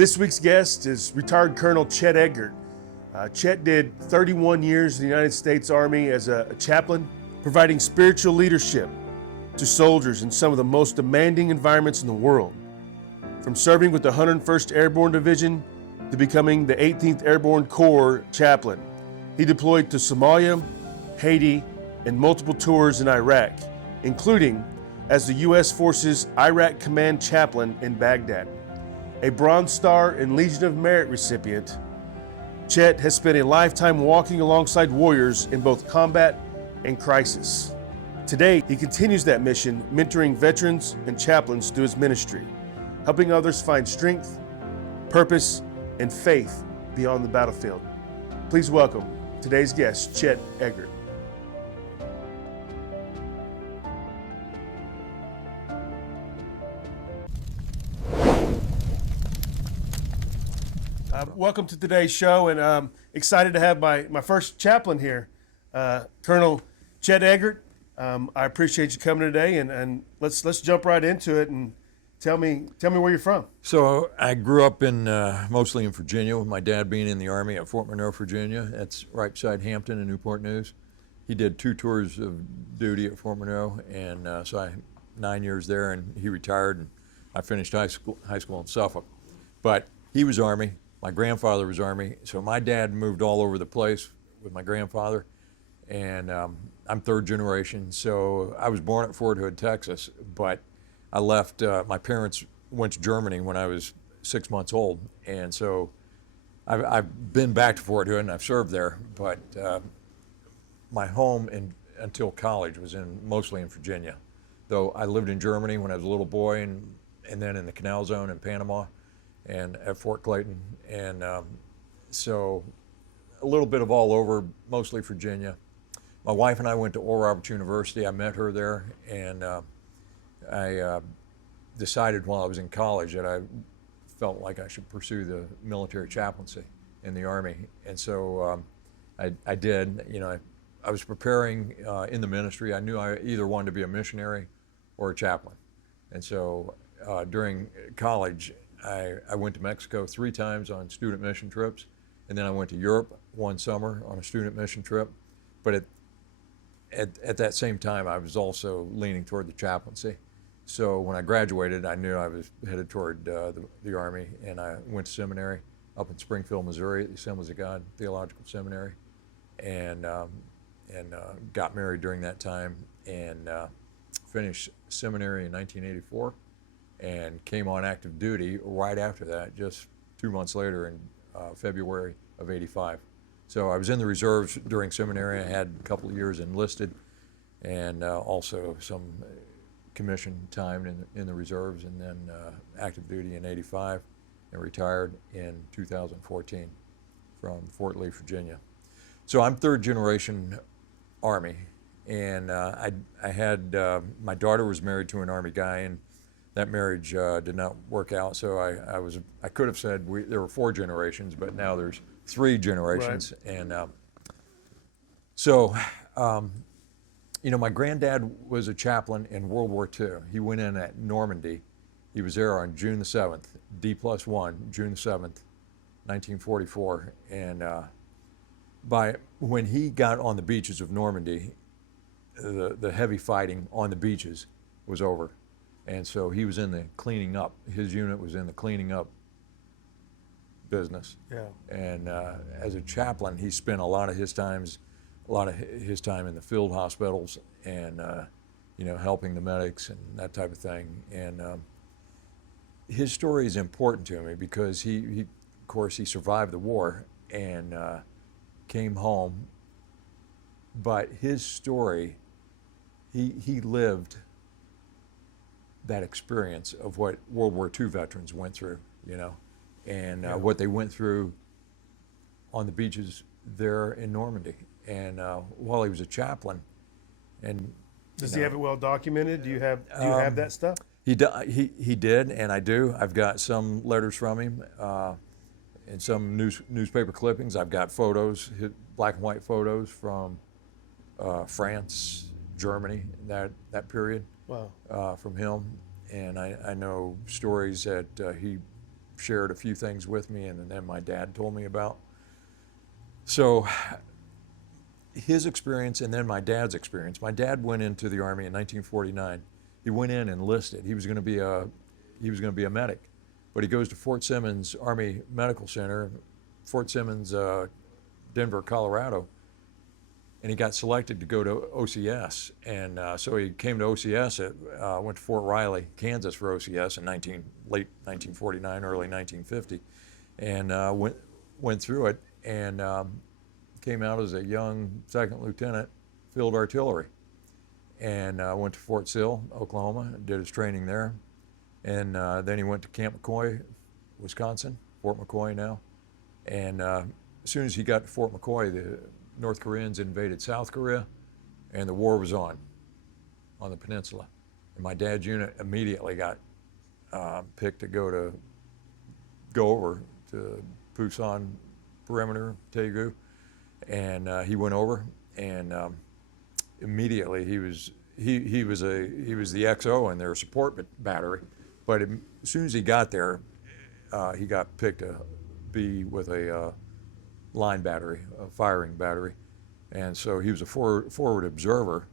This week's guest is retired Colonel Chet Egert. Chet did 31 years in the United States Army as a chaplain, providing spiritual leadership to soldiers in some of the most demanding environments in the world. From serving with the 101st Airborne Division to becoming the 18th Airborne Corps Chaplain. He deployed to Somalia, Haiti, and multiple tours in Iraq, including as the U.S. Forces Iraq Command Chaplain in Baghdad. A Bronze Star and Legion of Merit recipient, Chet has spent a lifetime walking alongside warriors in both combat and crisis. Today, he continues that mission, mentoring veterans and chaplains through his ministry, helping others find strength, purpose, and faith beyond the battlefield. Please welcome today's guest, Chet Egert. Welcome to today's show, and I'm excited to have my first chaplain here, Colonel Chet Egert. I appreciate you coming today, and let's jump right into it and tell me where you're from. So I grew up in mostly in Virginia, with my dad being in the Army at Fort Monroe, Virginia. That's right beside Hampton and Newport News. He did 2 tours of duty at Fort Monroe, and so I 9 years there, and he retired, and I finished high school in Suffolk. But he was Army. My grandfather was Army, so my dad moved all over the place with my grandfather, and I'm third generation. So I was born at Fort Hood, Texas, but I left. My parents went to Germany when I was 6 months old, and so I've been back to Fort Hood and I've served there. But my home until college was mostly in Virginia, though I lived in Germany when I was a little boy, and then in the Canal Zone in Panama, and at Fort Clayton, and so a little bit of all over, mostly Virginia. My wife and I went to Oral Roberts University. I met her there, and I decided while I was in college that I felt like I should pursue the military chaplaincy in the Army, and so I did. You know, I was preparing in the ministry. I knew I either wanted to be a missionary or a chaplain, and so during college, I went to Mexico 3 times on student mission trips, and then I went to Europe one summer on a student mission trip. But at that same time, I was also leaning toward the chaplaincy. So when I graduated, I knew I was headed toward the Army, and I went to seminary up in Springfield, Missouri, at the Assemblies of God Theological Seminary, and got married during that time, and finished seminary in 1984. And came on active duty right after that, just 2 months later in February of '85. So I was in the reserves during seminary. I had a couple of years enlisted, and also some commission time in the reserves, and then active duty in '85, and retired in 2014 from Fort Lee, Virginia. So I'm third generation Army, and I had my daughter was married to an Army guy, and that marriage did not work out, so I could have said there were 4 generations, but now there's 3 generations. Right. And so, you know, my granddad was a chaplain in World War II. He went in at Normandy. He was there on June the 7th, D+1, June the 7th, 1944. And when he got on the beaches of Normandy, the heavy fighting on the beaches was over. And so he was in the cleaning up. His unit was in the cleaning up business. Yeah. And as a chaplain, he spent a lot of his time in the field hospitals, and you know, helping the medics and that type of thing. And his story is important to me because he of course, he survived the war and came home. But his story, he lived that experience of what World War II veterans went through, you know, and what they went through on the beaches there in Normandy. And while he was a chaplain, and does he have it well documented? Do you have that stuff? He did, and I do. I've got some letters from him, and some newspaper clippings. I've got photos, black and white photos from France, Germany, that period. Wow. From him, and I know stories that he shared a few things with me, and then my dad told me about. So his experience and then my dad's experience. My dad went into the Army in 1949. He went in and enlisted. He was going to be a medic, but he goes to Fort Simmons Army Medical Center, Fort Simmons, Denver, Colorado, and he got selected to go to OCS. And so he came to OCS, went to Fort Riley, Kansas for OCS in late 1949, early 1950, and went through it and came out as a young second lieutenant, field artillery, and went to Fort Sill, Oklahoma, and did his training there. And then he went to Camp McCoy, Wisconsin, Fort McCoy now. And as soon as he got to Fort McCoy, the North Koreans invaded South Korea, and the war was on the peninsula. And my dad's unit immediately got picked to go over to Pusan perimeter, Daegu, and he went over, and immediately he was the XO in their support battery. But as soon as he got there, he got picked to be with a line battery, a firing battery, and so he was a forward observer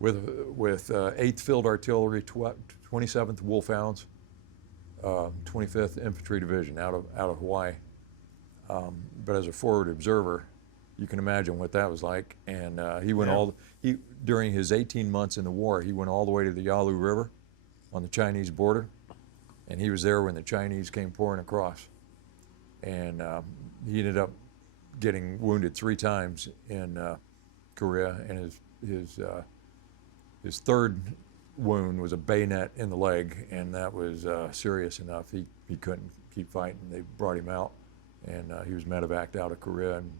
with 8th Field Artillery, 27th Wolfhounds, 25th Infantry Division out of Hawaii. But as a forward observer, you can imagine what that was like. And he went during his 18 months in the war, he went all the way to the Yalu River on the Chinese border, and he was there when the Chinese came pouring across. And he ended up getting wounded 3 times in Korea, and his third wound was a bayonet in the leg, and that was serious enough. He couldn't keep fighting. They brought him out, and he was medevaced out of Korea and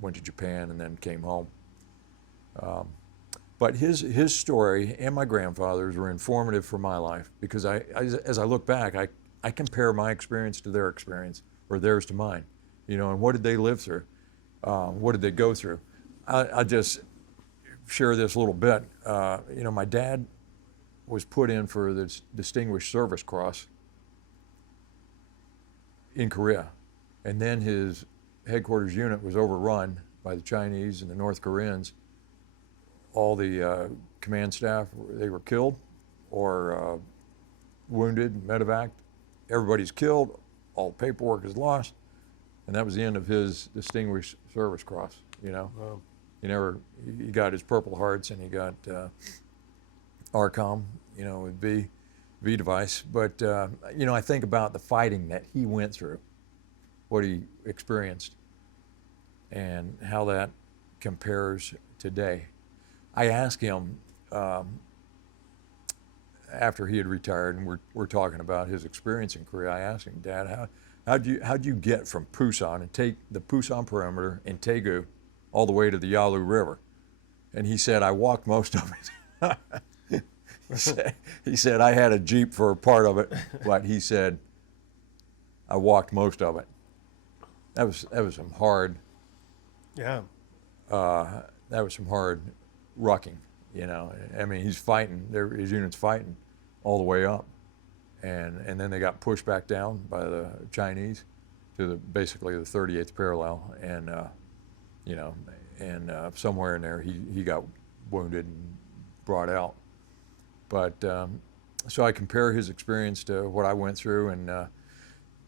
went to Japan and then came home. But his story and my grandfather's were informative for my life, because as I look back, I compare my experience to their experience, or theirs to mine, and what did they live through? What did they go through? I just share this little bit. My dad was put in for this Distinguished Service Cross in Korea, and then his headquarters unit was overrun by the Chinese and the North Koreans. All the command staff, they were killed or wounded, medevaced. Everybody's killed, all the paperwork is lost, and that was the end of his Distinguished Service Cross, Wow. He got his Purple Hearts, and he got ARCOM, with V device. But, I think about the fighting that he went through, what he experienced, and how that compares today. I asked him after he had retired, and we're talking about his experience in Korea. I asked him, Dad, how'd you get from Pusan and take the Pusan perimeter in Daegu all the way to the Yalu River? And he said, I walked most of it. he said I had a Jeep for a part of it, but he said I walked most of it. That was some hard. Yeah. That was some hard rucking, I mean, he's fighting, his unit's fighting all the way up, and then they got pushed back down by the Chinese to basically the 38th parallel, and somewhere in there he got wounded and brought out. But so I compare his experience to what I went through, and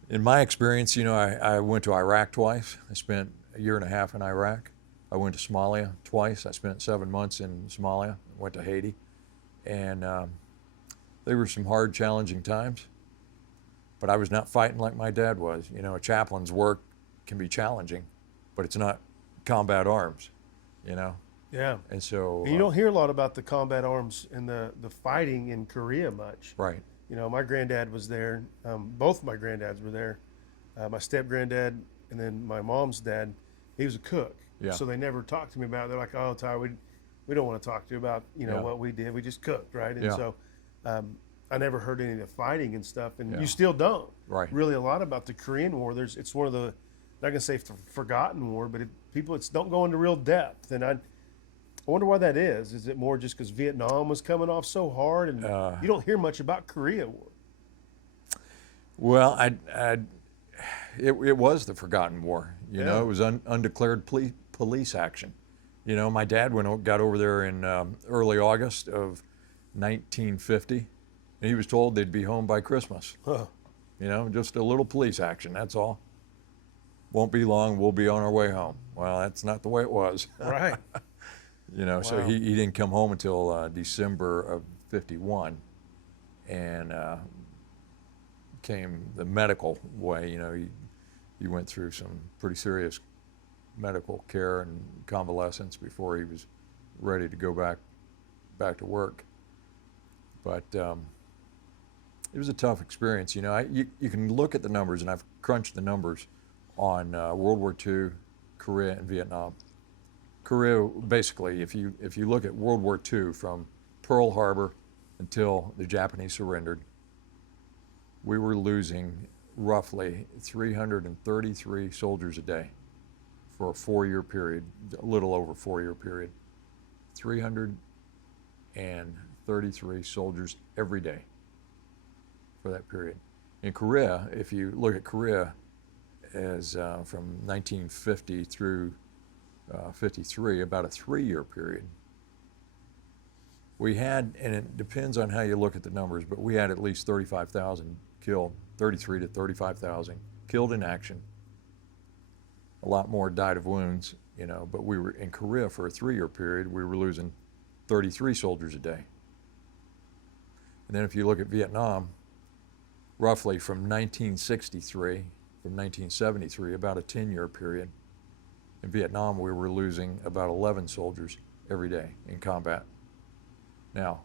in my experience, I went to Iraq twice. I spent a year and a half in Iraq. I went to Somalia twice. I spent 7 months in Somalia, went to Haiti, and they were some hard, challenging times, but I was not fighting like my dad was. A chaplain's work can be challenging, but it's not combat arms, Yeah. And so... And you don't hear a lot about the combat arms and the fighting in Korea much. Right. My granddad was there. Both my granddads were there. My step-granddad and then my mom's dad, he was a cook. Yeah. So they never talked to me about it. They're like, oh, Ty, we don't want to talk to you about, Yeah. what we did. We just cooked, right? And Yeah. so I never heard any of the fighting and stuff. And Yeah. you still don't. Right. Really a lot about the Korean War. It's one of the, not going to say forgotten war, but people don't go into real depth. And I wonder why that is. Is it more just because Vietnam was coming off so hard and you don't hear much about Korea War? Well, it was the forgotten war. You know, Yeah. it was undeclared police action. You know, my dad got over there in early August of 1950, and he was told they'd be home by Christmas. Huh. You know, just a little police action, that's all. Won't be long, we'll be on our way home. Well, that's not the way it was. Right. You know, so Wow. he didn't come home until December of 51, and came the medical way. You know, he went through some pretty serious medical care and convalescence before he was ready to go back to work. But it was a tough experience. You know, you can look at the numbers, and I've crunched the numbers on World War II, Korea, and Vietnam. Korea, basically, if you look at World War II from Pearl Harbor until the Japanese surrendered, we were losing roughly 333 soldiers a day for a 4-year period, a little over 4-year period. 333 soldiers every day for that period. In Korea, if you look at Korea as from 1950 through 53, about a 3-year period, we had, and it depends on how you look at the numbers, but we had at least 35,000 killed, 33 to 35,000 killed in action. A lot more died of wounds, you know, but we were in Korea for a 3-year period, we were losing 33 soldiers a day. And then if you look at Vietnam, roughly from 1973, about a 10-year period, in Vietnam we were losing about 11 soldiers every day in combat. Now,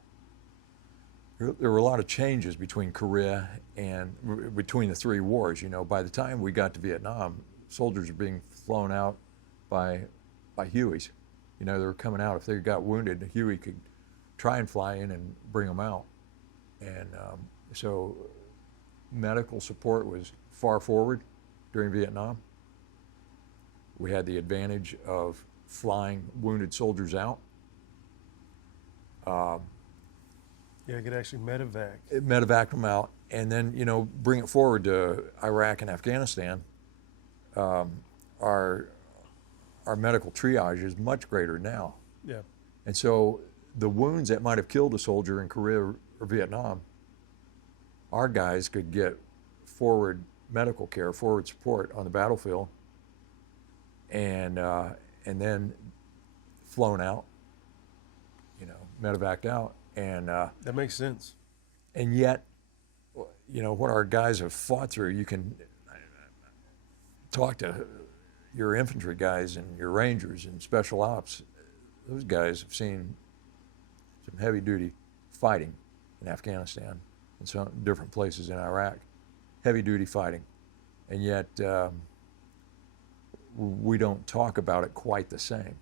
there were a lot of changes between Korea and between the 3 wars. You know, by the time we got to Vietnam, soldiers were being flown out by Hueys. You know, they were coming out. If they got wounded, a Huey could try and fly in and bring them out. And so medical support was far forward during Vietnam. We had the advantage of flying wounded soldiers out. Yeah, I could actually medevac. Medevac them out, and then, you know, bring it forward to Iraq and Afghanistan. Our medical triage is much greater now. Yeah. And so the wounds that might have killed a soldier in Korea or Vietnam, our guys could get forward medical care, forward support on the battlefield, and then flown out, you know, medevaced out. And That makes sense. and yet, you know, what our guys have fought through, you can talk to your infantry guys and your Rangers and Special Ops. Those guys have seen some heavy duty fighting in Afghanistan and some different places in Iraq. Heavy duty fighting. And yet, we don't talk about it quite the same.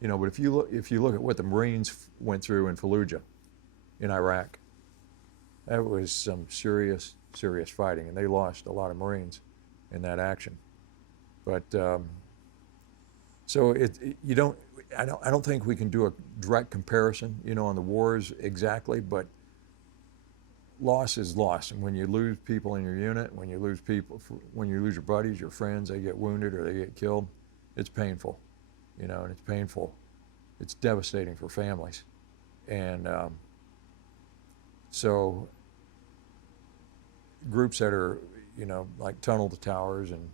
You know, but if you look at what the Marines went through in Fallujah, in Iraq, that was some serious fighting, and they lost a lot of Marines in that action. But so I don't think we can do a direct comparison, you know, on the wars exactly, but loss is loss. And when you lose people in your unit, when you lose your buddies, your friends, they get wounded or they get killed, it's painful, you know, and it's painful. It's devastating for families. And so groups that are, you know, like Tunnel to Towers and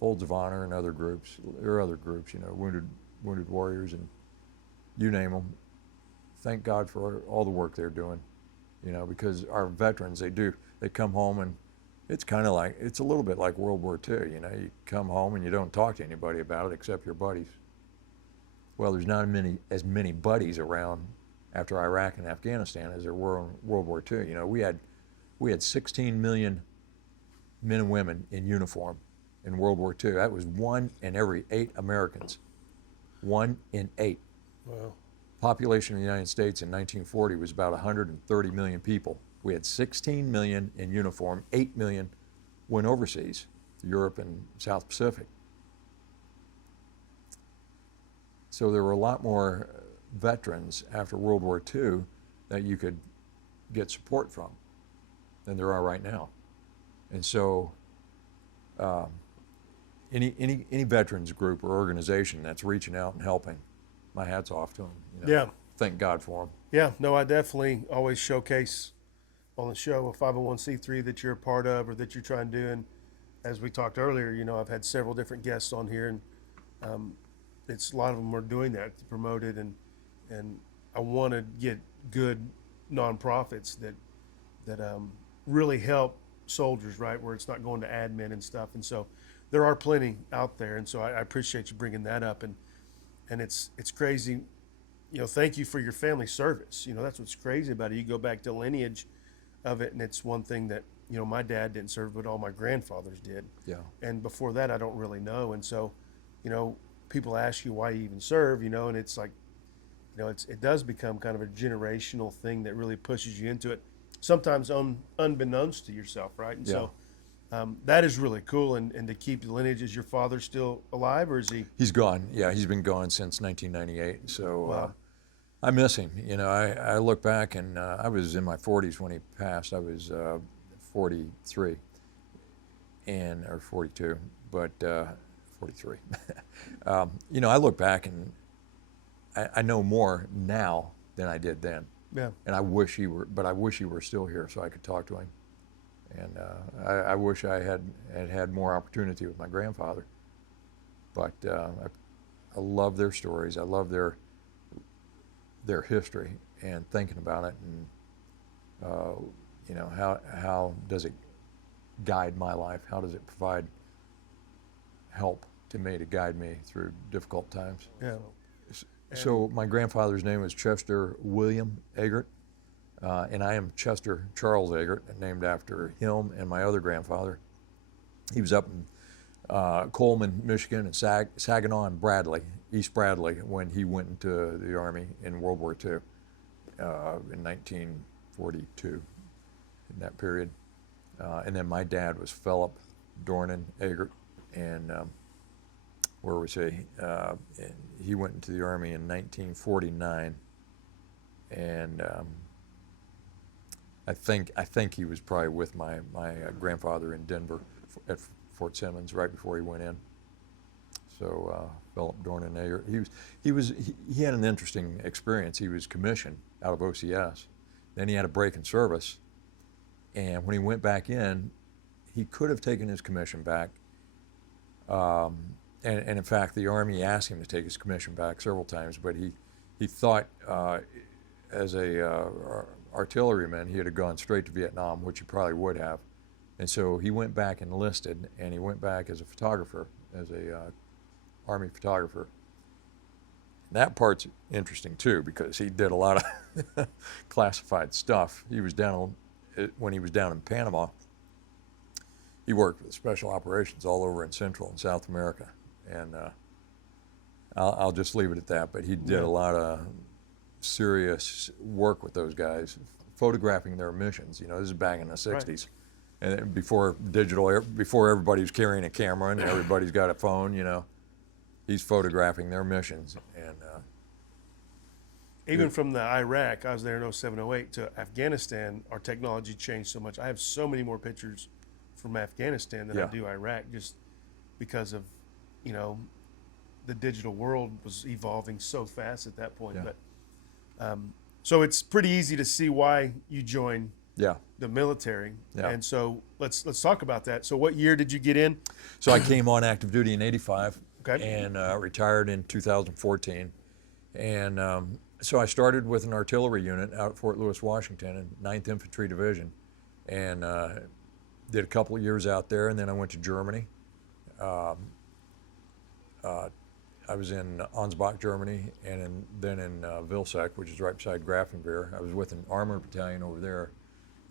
Folds of Honor and other groups, there are other groups, you know, Wounded Warriors and you name them. Thank God for all the work they're doing, you know, because our veterans, they come home, and it's kind of like, it's a little bit like World War II, you know, you come home and you don't talk to anybody about it except your buddies. Well, there's not as many buddies around after Iraq and Afghanistan as there were in World War II. You know, we had 16 million men and women in uniform in World War II. That was 1 in every 8 Americans. 1 in 8. Wow. Population of the United States in 1940 was about 130 million people. We had 16 million in uniform, 8 million went overseas to Europe and South Pacific. So there were a lot more veterans after World War II that you could get support from than there are right now. And so any veterans group or organization that's reaching out and helping, my hat's off to them. Yeah. Thank God for them. Yeah, no, I definitely always showcase on the show a 501c3 that you're a part of or that you're trying to do. And as we talked earlier, I've had several different guests on here, and it's a lot of them are doing that to promote it. And I want to get good nonprofits that really help soldiers, right, where it's not going to admin and stuff. And so there are plenty out there. And so I appreciate you bringing that up. And it's crazy. Thank you for your family service. That's what's crazy about it. You go back to lineage of it, and it's one thing that, my dad didn't serve, but all my grandfathers did. Yeah. And before that, I don't really know. And so, people ask you why you even serve, and it's like, it does become kind of a generational thing that really pushes you into it, sometimes unbeknownst to yourself, right? And so that is really cool. And to keep the lineage, is your father still alive, or is he? He's gone. Yeah, he's been gone since 1998. So Wow. I miss him. I look back, and I was in my 40s when he passed. I was 43 or 42, but 43. I look back, and I know more now than I did then. Yeah. And I wish he were still here so I could talk to him. And I wish I had more opportunity with my grandfather. But I love their stories. I love their history and thinking about it, and how does it guide my life? How does it provide help to me to guide me through difficult times? Yeah. So my grandfather's name was Chester William Egert, and I am Chester Charles Egert, named after him and my other grandfather. He was up in Coleman, Michigan, and Saginaw and Bradley, East Bradley, when he went into the Army in World War II in 1942, in that period. And then my dad was Philip Dornan Egert, and where was he? He went into the Army in 1949, and I think he was probably with my grandfather in Denver at Fort Simmons right before he went in. So Philip Dornan Egert, he had an interesting experience. He was commissioned out of OCS. Then he had a break in service, and when he went back in, he could have taken his commission back. And in fact, the Army asked him to take his commission back several times, but he thought as a artilleryman he had gone straight to Vietnam, which he probably would have. And so he went back and enlisted, and he went back as a photographer, as a Army photographer. That part's interesting too, because he did a lot of classified stuff. When he was down in Panama, he worked with special operations all over in Central and South America. And I'll just leave it at that. But he did a lot of serious work with those guys, photographing their missions. This is back in the 60s. Right. And before everybody was carrying a camera and everybody's got a phone, he's photographing their missions. And even from the Iraq, I was there in 07, 08, to Afghanistan, our technology changed so much. I have so many more pictures from Afghanistan than I do Iraq, just because of, the digital world was evolving so fast at that point. Yeah. But so it's pretty easy to see why you joined the military. Yeah. And so let's talk about that. So what year did you get in? So I came on active duty in 85. Okay. And retired in 2014. And so I started with an artillery unit out at Fort Lewis, Washington, in 9th Infantry Division, and did a couple of years out there, and then I went to Germany. I was in Ansbach, Germany, and then in Vilseck, which is right beside Grafenwehr. I was with an armor battalion over there,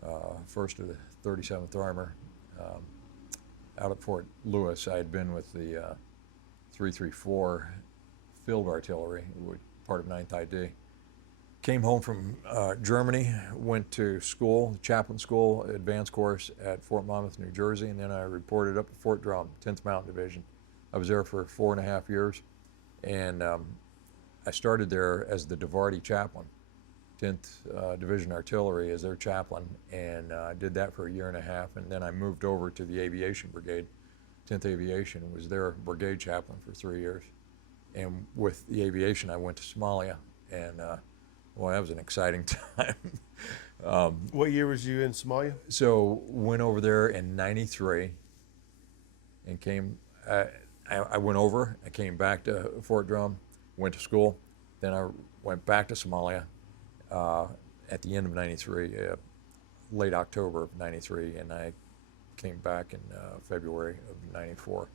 1st of the 37th Armor. Out at Fort Lewis, I had been with the 334 Field Artillery, part of 9th ID. Came home from Germany, went to school, chaplain school, advanced course at Fort Monmouth, New Jersey, and then I reported up to Fort Drum, 10th Mountain Division. I was there for 4.5 years, and I started there as the DeVarty chaplain. 10th Division Artillery as their chaplain, and did that for a year and a half, and then I moved over to the Aviation Brigade, 10th Aviation, and was their brigade chaplain for 3 years. And with the aviation, I went to Somalia, and well, that was an exciting time. What year was you in Somalia? So went over there in '93, and came. I went over. I came back to Fort Drum, went to school, then I went back to Somalia at the end of '93, late October of '93, and I came back in February of '94.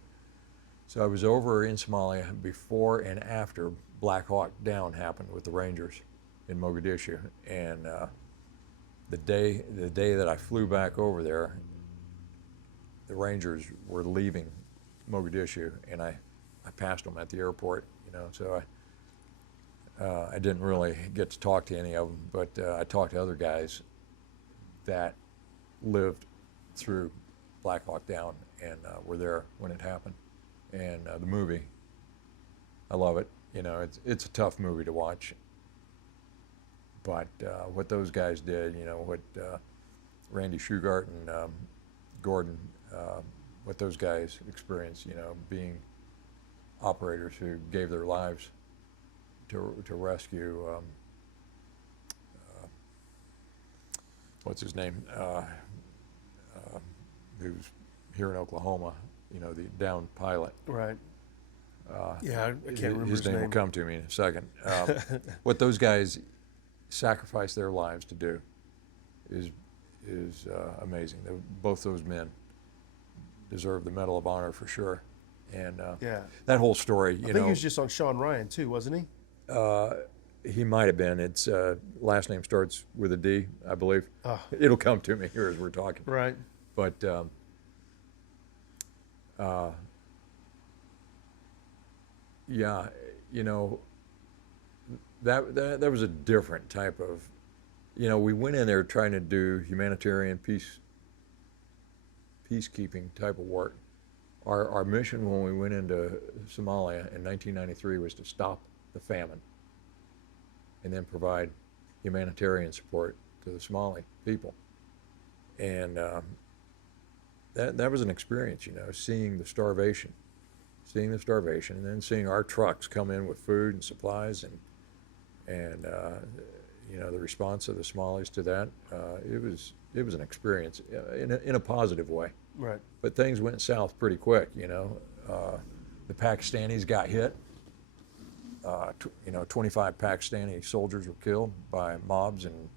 So I was over in Somalia before and after Black Hawk Down happened with the Rangers in Mogadishu, and the day that I flew back over there, the Rangers were leaving Mogadishu, and I passed them at the airport, so I didn't really get to talk to any of them, but I talked to other guys that lived through Black Hawk Down and were there when it happened. And the movie, I love it. It's a tough movie to watch, but what those guys did, what Randy Shugart and Gordon, what those guys experienced, being operators who gave their lives to rescue, what's his name, who's here in Oklahoma, the downed pilot. Right. Yeah, I can't remember his name. Will come to me in a second. What those guys sacrificed their lives to do is amazing. Both those men deserve the Medal of Honor for sure. And that whole story, I think he was just on Sean Ryan too, wasn't he? He might have been. It's last name starts with a D, I believe. Oh. It'll come to me here as we're talking. Right. But yeah, that was a different type of, we went in there trying to do humanitarian peacekeeping type of work. Our mission when we went into Somalia in 1993 was to stop the famine and then provide humanitarian support to the Somali people. And that was an experience, seeing the starvation, and then seeing our trucks come in with food and supplies, and the response of the Somalis to that. It was an experience in a positive way. Right. But things went south pretty quick. The Pakistanis got hit. 25 Pakistani soldiers were killed by mobs and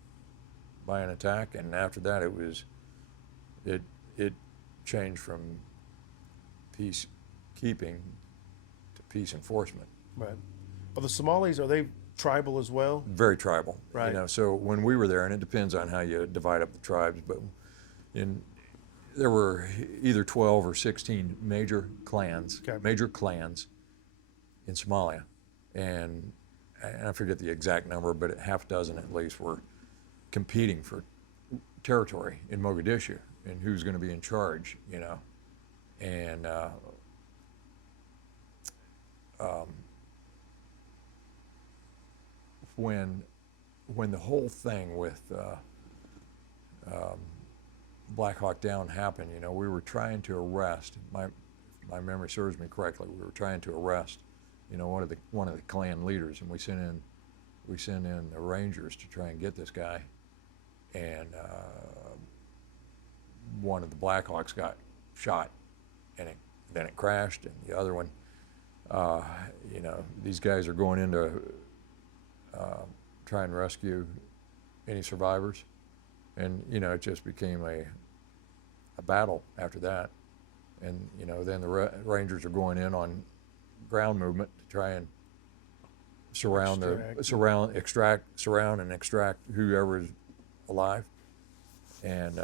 by an attack, and after that it changed from peacekeeping to peace enforcement. Right. Well, the Somalis, are they tribal as well? Very tribal. Right. So when we were there, and it depends on how you divide up the tribes, but there were either 12 or 16 major clans, in Somalia, and I forget the exact number, but half a dozen at least were competing for territory in Mogadishu and who's going to be in charge, and when the whole thing with Black Hawk Down happened, we were trying to arrest, my memory serves me correctly, we were trying to arrest, one of the clan leaders, and we sent in the Rangers to try and get this guy, and one of the Black Hawks got shot, and then it crashed, and the other one, these guys are going in to try and rescue any survivors, and it just became a battle after that, and then the Rangers are going in on ground movement to try and surround and extract whoever is alive, and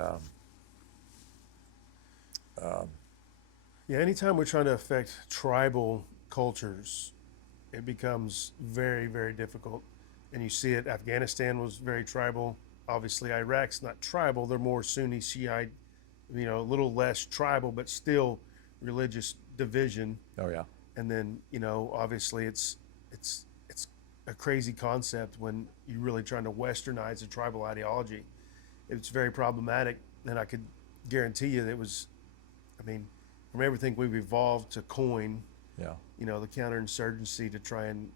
anytime we're trying to affect tribal cultures, it becomes very, very difficult. And you see it. Afghanistan was very tribal. Obviously, Iraq's not tribal. They're more Sunni, Shiite, a little less tribal, but still religious division. Oh yeah. And then, obviously it's a crazy concept when you're really trying to westernize a tribal ideology. It's very problematic, and I could guarantee you that it was, I mean, from everything we've evolved to coin, Yeah. you know, the counterinsurgency to try and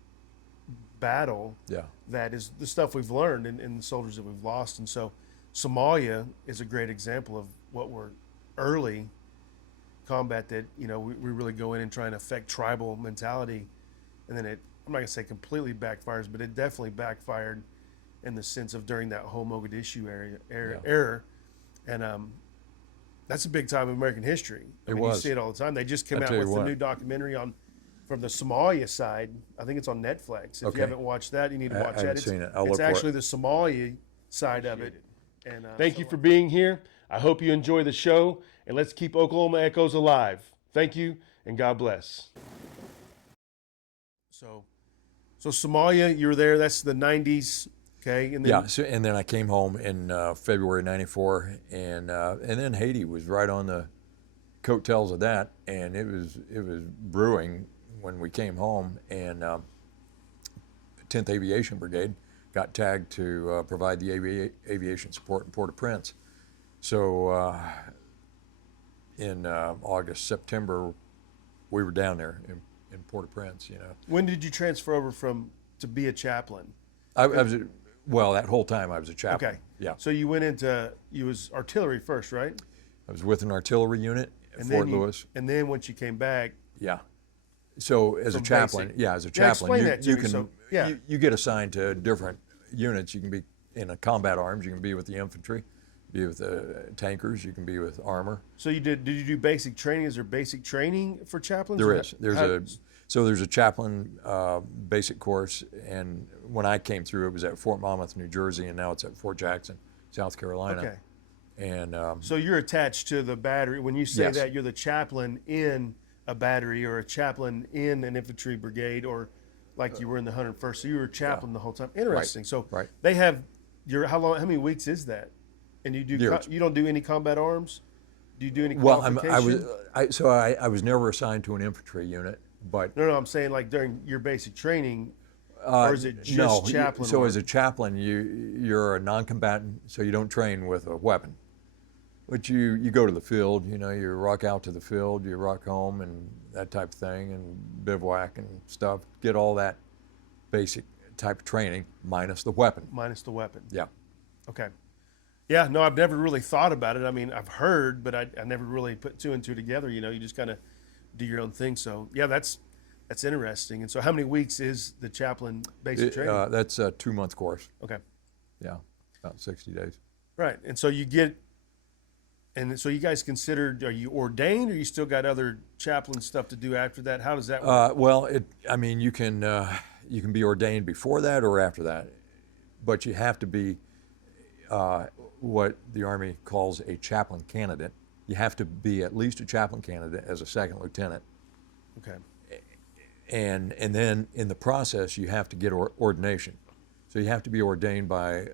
battle, Yeah. that is the stuff we've learned and the soldiers that we've lost. And so Somalia is a great example of what we're early combat that, you know, we really go in and try and affect tribal mentality. And then I'm not going to say completely backfires, but it definitely backfired in the sense of during that whole Mogadishu era. And that's a big time in American history. I mean, was. You see it all the time. They just came I out tell you with the what. new documentary from the Somalia side. I think it's on Netflix. If Okay. you haven't watched that, you need to I watch that. haven't seen it. I'll It's look for actually it. the Somalia side of it. And Thank you for being here. I hope you enjoy the show, and let's keep Oklahoma Echoes alive. Thank you, and God bless. So Somalia, you were there. That's the 90s. Okay. And then, Yeah, so, and then I came home in February '94, and then Haiti was right on the coattails of that, and it was brewing when we came home, and 10th Aviation Brigade got tagged to provide the aviation support in Port-au-Prince. So in August, September, we were down there in Port-au-Prince. You know, when did you transfer over to be a chaplain? I was well that whole time I was a chaplain. Okay. Yeah. So you was artillery first, right? I was with an artillery unit at And Fort then Lewis. And then once you came back, Yeah. So as a From chaplain, basic. yeah, as a Yeah, chaplain, explain that to you me. can So, yeah. you get assigned to different units. You can be in a combat arms. You can be with the infantry, be with the tankers. You can be with armor. so did you do basic training? Is there basic training for chaplains? There Or is. There's how- there's a chaplain basic course, and when I came through, it was at Fort Monmouth, New Jersey, and now it's at Fort Jackson, South Carolina. Okay. And So you're attached to the battery. When you say Yes. that, you're the chaplain in a battery or a chaplain in an infantry brigade, or like you were in the 101st. So you were a chaplain the whole time. Interesting. So Right. they have how many weeks is that? And you do Years. you don't do any combat arms? Do you do any well, qualification? I was never assigned to an infantry unit, but No, I'm saying like during your basic training, or is it just chaplain? So work? as a chaplain, you're a non-combatant, so you don't train with a weapon. But you go to the field, you know, you rock out to the field, you rock home and that type of thing, and bivouac and stuff. Get all that basic type of training minus the weapon. Minus the weapon. Yeah. Okay. Yeah, no, I've never really thought about it. I mean, I've heard, but I never really put two and two together. You know, you just kind of do your own thing. So, yeah, that's interesting. And so how many weeks is the chaplain basic training? That's a 2-month course. Okay. Yeah, about 60 days. Right. And so you guys considered, are you ordained, or you still got other chaplain stuff to do after that? How does that work? Well, you can be ordained before that or after that, but you have to be what the Army calls a chaplain candidate. You have to be at least a chaplain candidate as a second lieutenant, Okay. and then in the process you have to get ordination. So you have to be ordained by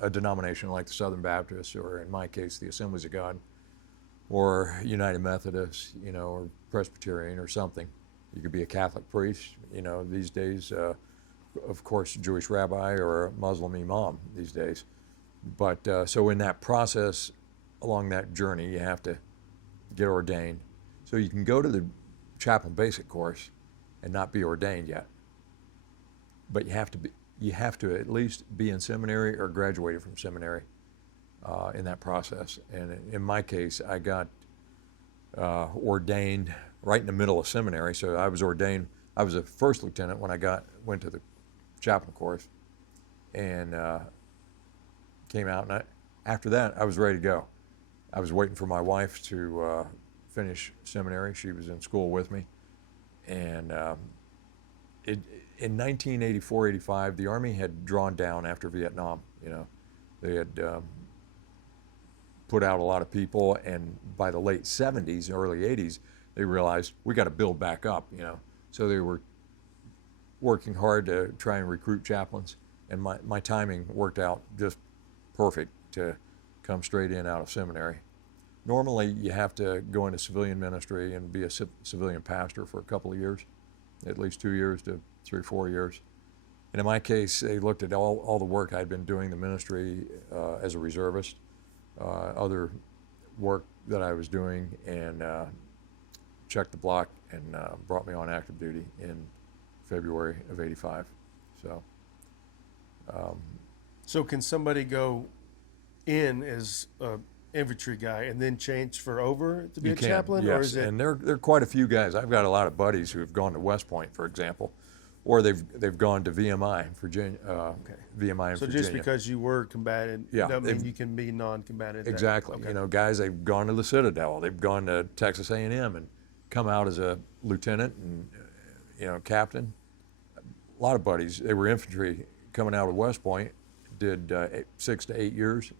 a denomination like the Southern Baptists, or in my case, the Assemblies of God, or United Methodist, you know, or Presbyterian or something. You could be a Catholic priest, you know, these days, of course, a Jewish rabbi or a Muslim imam these days. But so in that process, along that journey, you have to get ordained. So you can go to the chaplain basic course and not be ordained yet. But you have to at least be in seminary or graduated from seminary in that process. And in my case, I got ordained right in the middle of seminary. So I was ordained. I was a first lieutenant when I went to the chaplain course, and came out. And after that, I was ready to go. I was waiting for my wife to finish seminary. She was in school with me, and in 1984-85, the Army had drawn down after Vietnam. You know, they had put out a lot of people, and by the late 70s, early 80s, they realized we got to build back up. You know, so they were working hard to try and recruit chaplains, and my timing worked out just perfect to come straight in out of seminary. Normally, you have to go into civilian ministry and be a civilian pastor for a couple of years, at least 2 years, to 3 or 4 years. And in my case, they looked at all the work I'd been doing, the ministry as a reservist, other work that I was doing, and checked the block and brought me on active duty in February of '85. So can somebody go in as an infantry guy and then transfer over to be You a can, chaplain? yes. Or is it? And there are quite a few guys. I've got a lot of buddies who have gone to West Point, for example, or they've gone to VMI, Virginia. VMI in So Virginia. just because you were combatant, Yeah, doesn't mean they've- you can be non-combatant. Exactly. Okay. You know, guys, they've gone to the Citadel, they've gone to Texas A&M and come out as a lieutenant and captain. A lot of buddies. They were infantry coming out of West Point, did 6 to 8 years.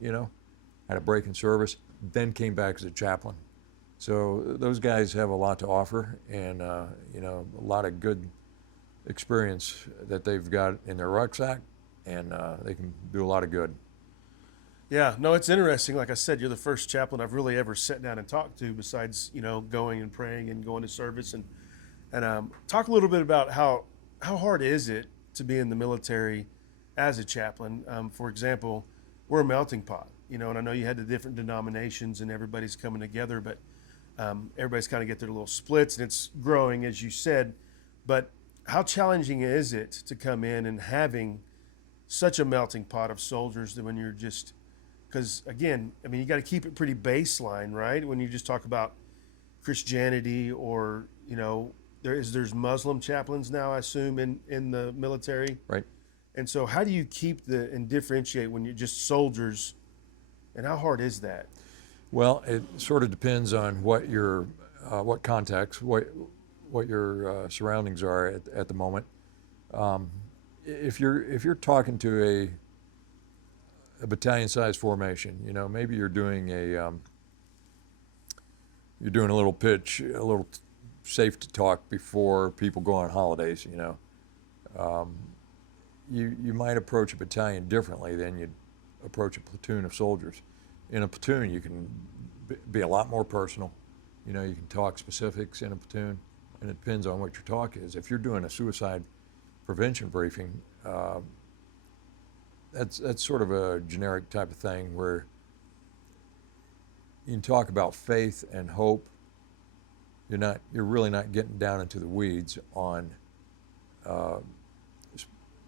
Had a break in service, then came back as a chaplain. So those guys have a lot to offer, and a lot of good experience that they've got in their rucksack, and they can do a lot of good. Yeah, no, it's interesting. Like I said, you're the first chaplain I've really ever sat down and talked to, besides going and praying and going to service, and talk a little bit about how hard is it to be in the military as a chaplain. For example, we're a melting pot, and I know you had the different denominations and everybody's coming together, but everybody's kind of get their little splits, and it's growing, as you said. But how challenging is it to come in and having such a melting pot of soldiers that when you're just, because again, I mean, you got to keep it pretty baseline, right? When you just talk about Christianity, or there's Muslim chaplains now, I assume, in the military, Right. and so how do you keep and differentiate when you're just soldiers, and how hard is that? Well, it sort of depends on what your what context, what your surroundings are at the moment. If you're talking to a battalion-sized formation, maybe you're doing a little pitch, a little safety talk before people go on holidays. You might approach a battalion differently than you'd approach a platoon of soldiers. In a platoon, you can be a lot more personal. You can talk specifics in a platoon, and it depends on what your talk is. If you're doing a suicide prevention briefing, that's sort of a generic type of thing where you can talk about faith and hope. You're really not getting down into the weeds on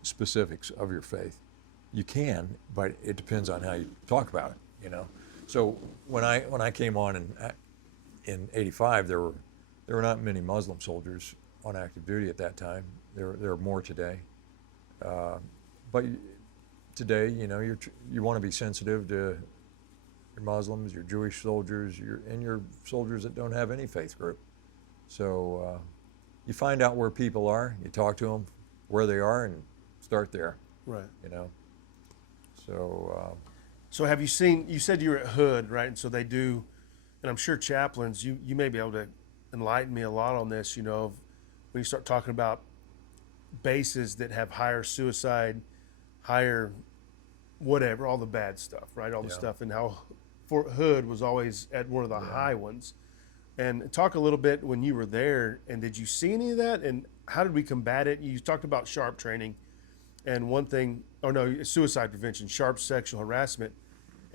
specifics of your faith. You can, but it depends on how you talk about it. So when I came on in '85, there were not many Muslim soldiers on active duty at that time. There are more today, but today, you want to be sensitive to your Muslims, your Jewish soldiers, and your soldiers that don't have any faith group. So you find out where people are, you talk to them where they are, and start there. Right. So have you seen? You said you were at Hood, right? And so they do, and I'm sure chaplains. You may be able to enlighten me a lot on this. When you start talking about bases that have higher suicide, higher whatever, all the bad stuff, right? All the stuff, and how Fort Hood was always at one of the high ones. And talk a little bit when you were there, and did you see any of that? And how did we combat it? You talked about SHARP training, and one thing, suicide prevention, SHARP sexual harassment.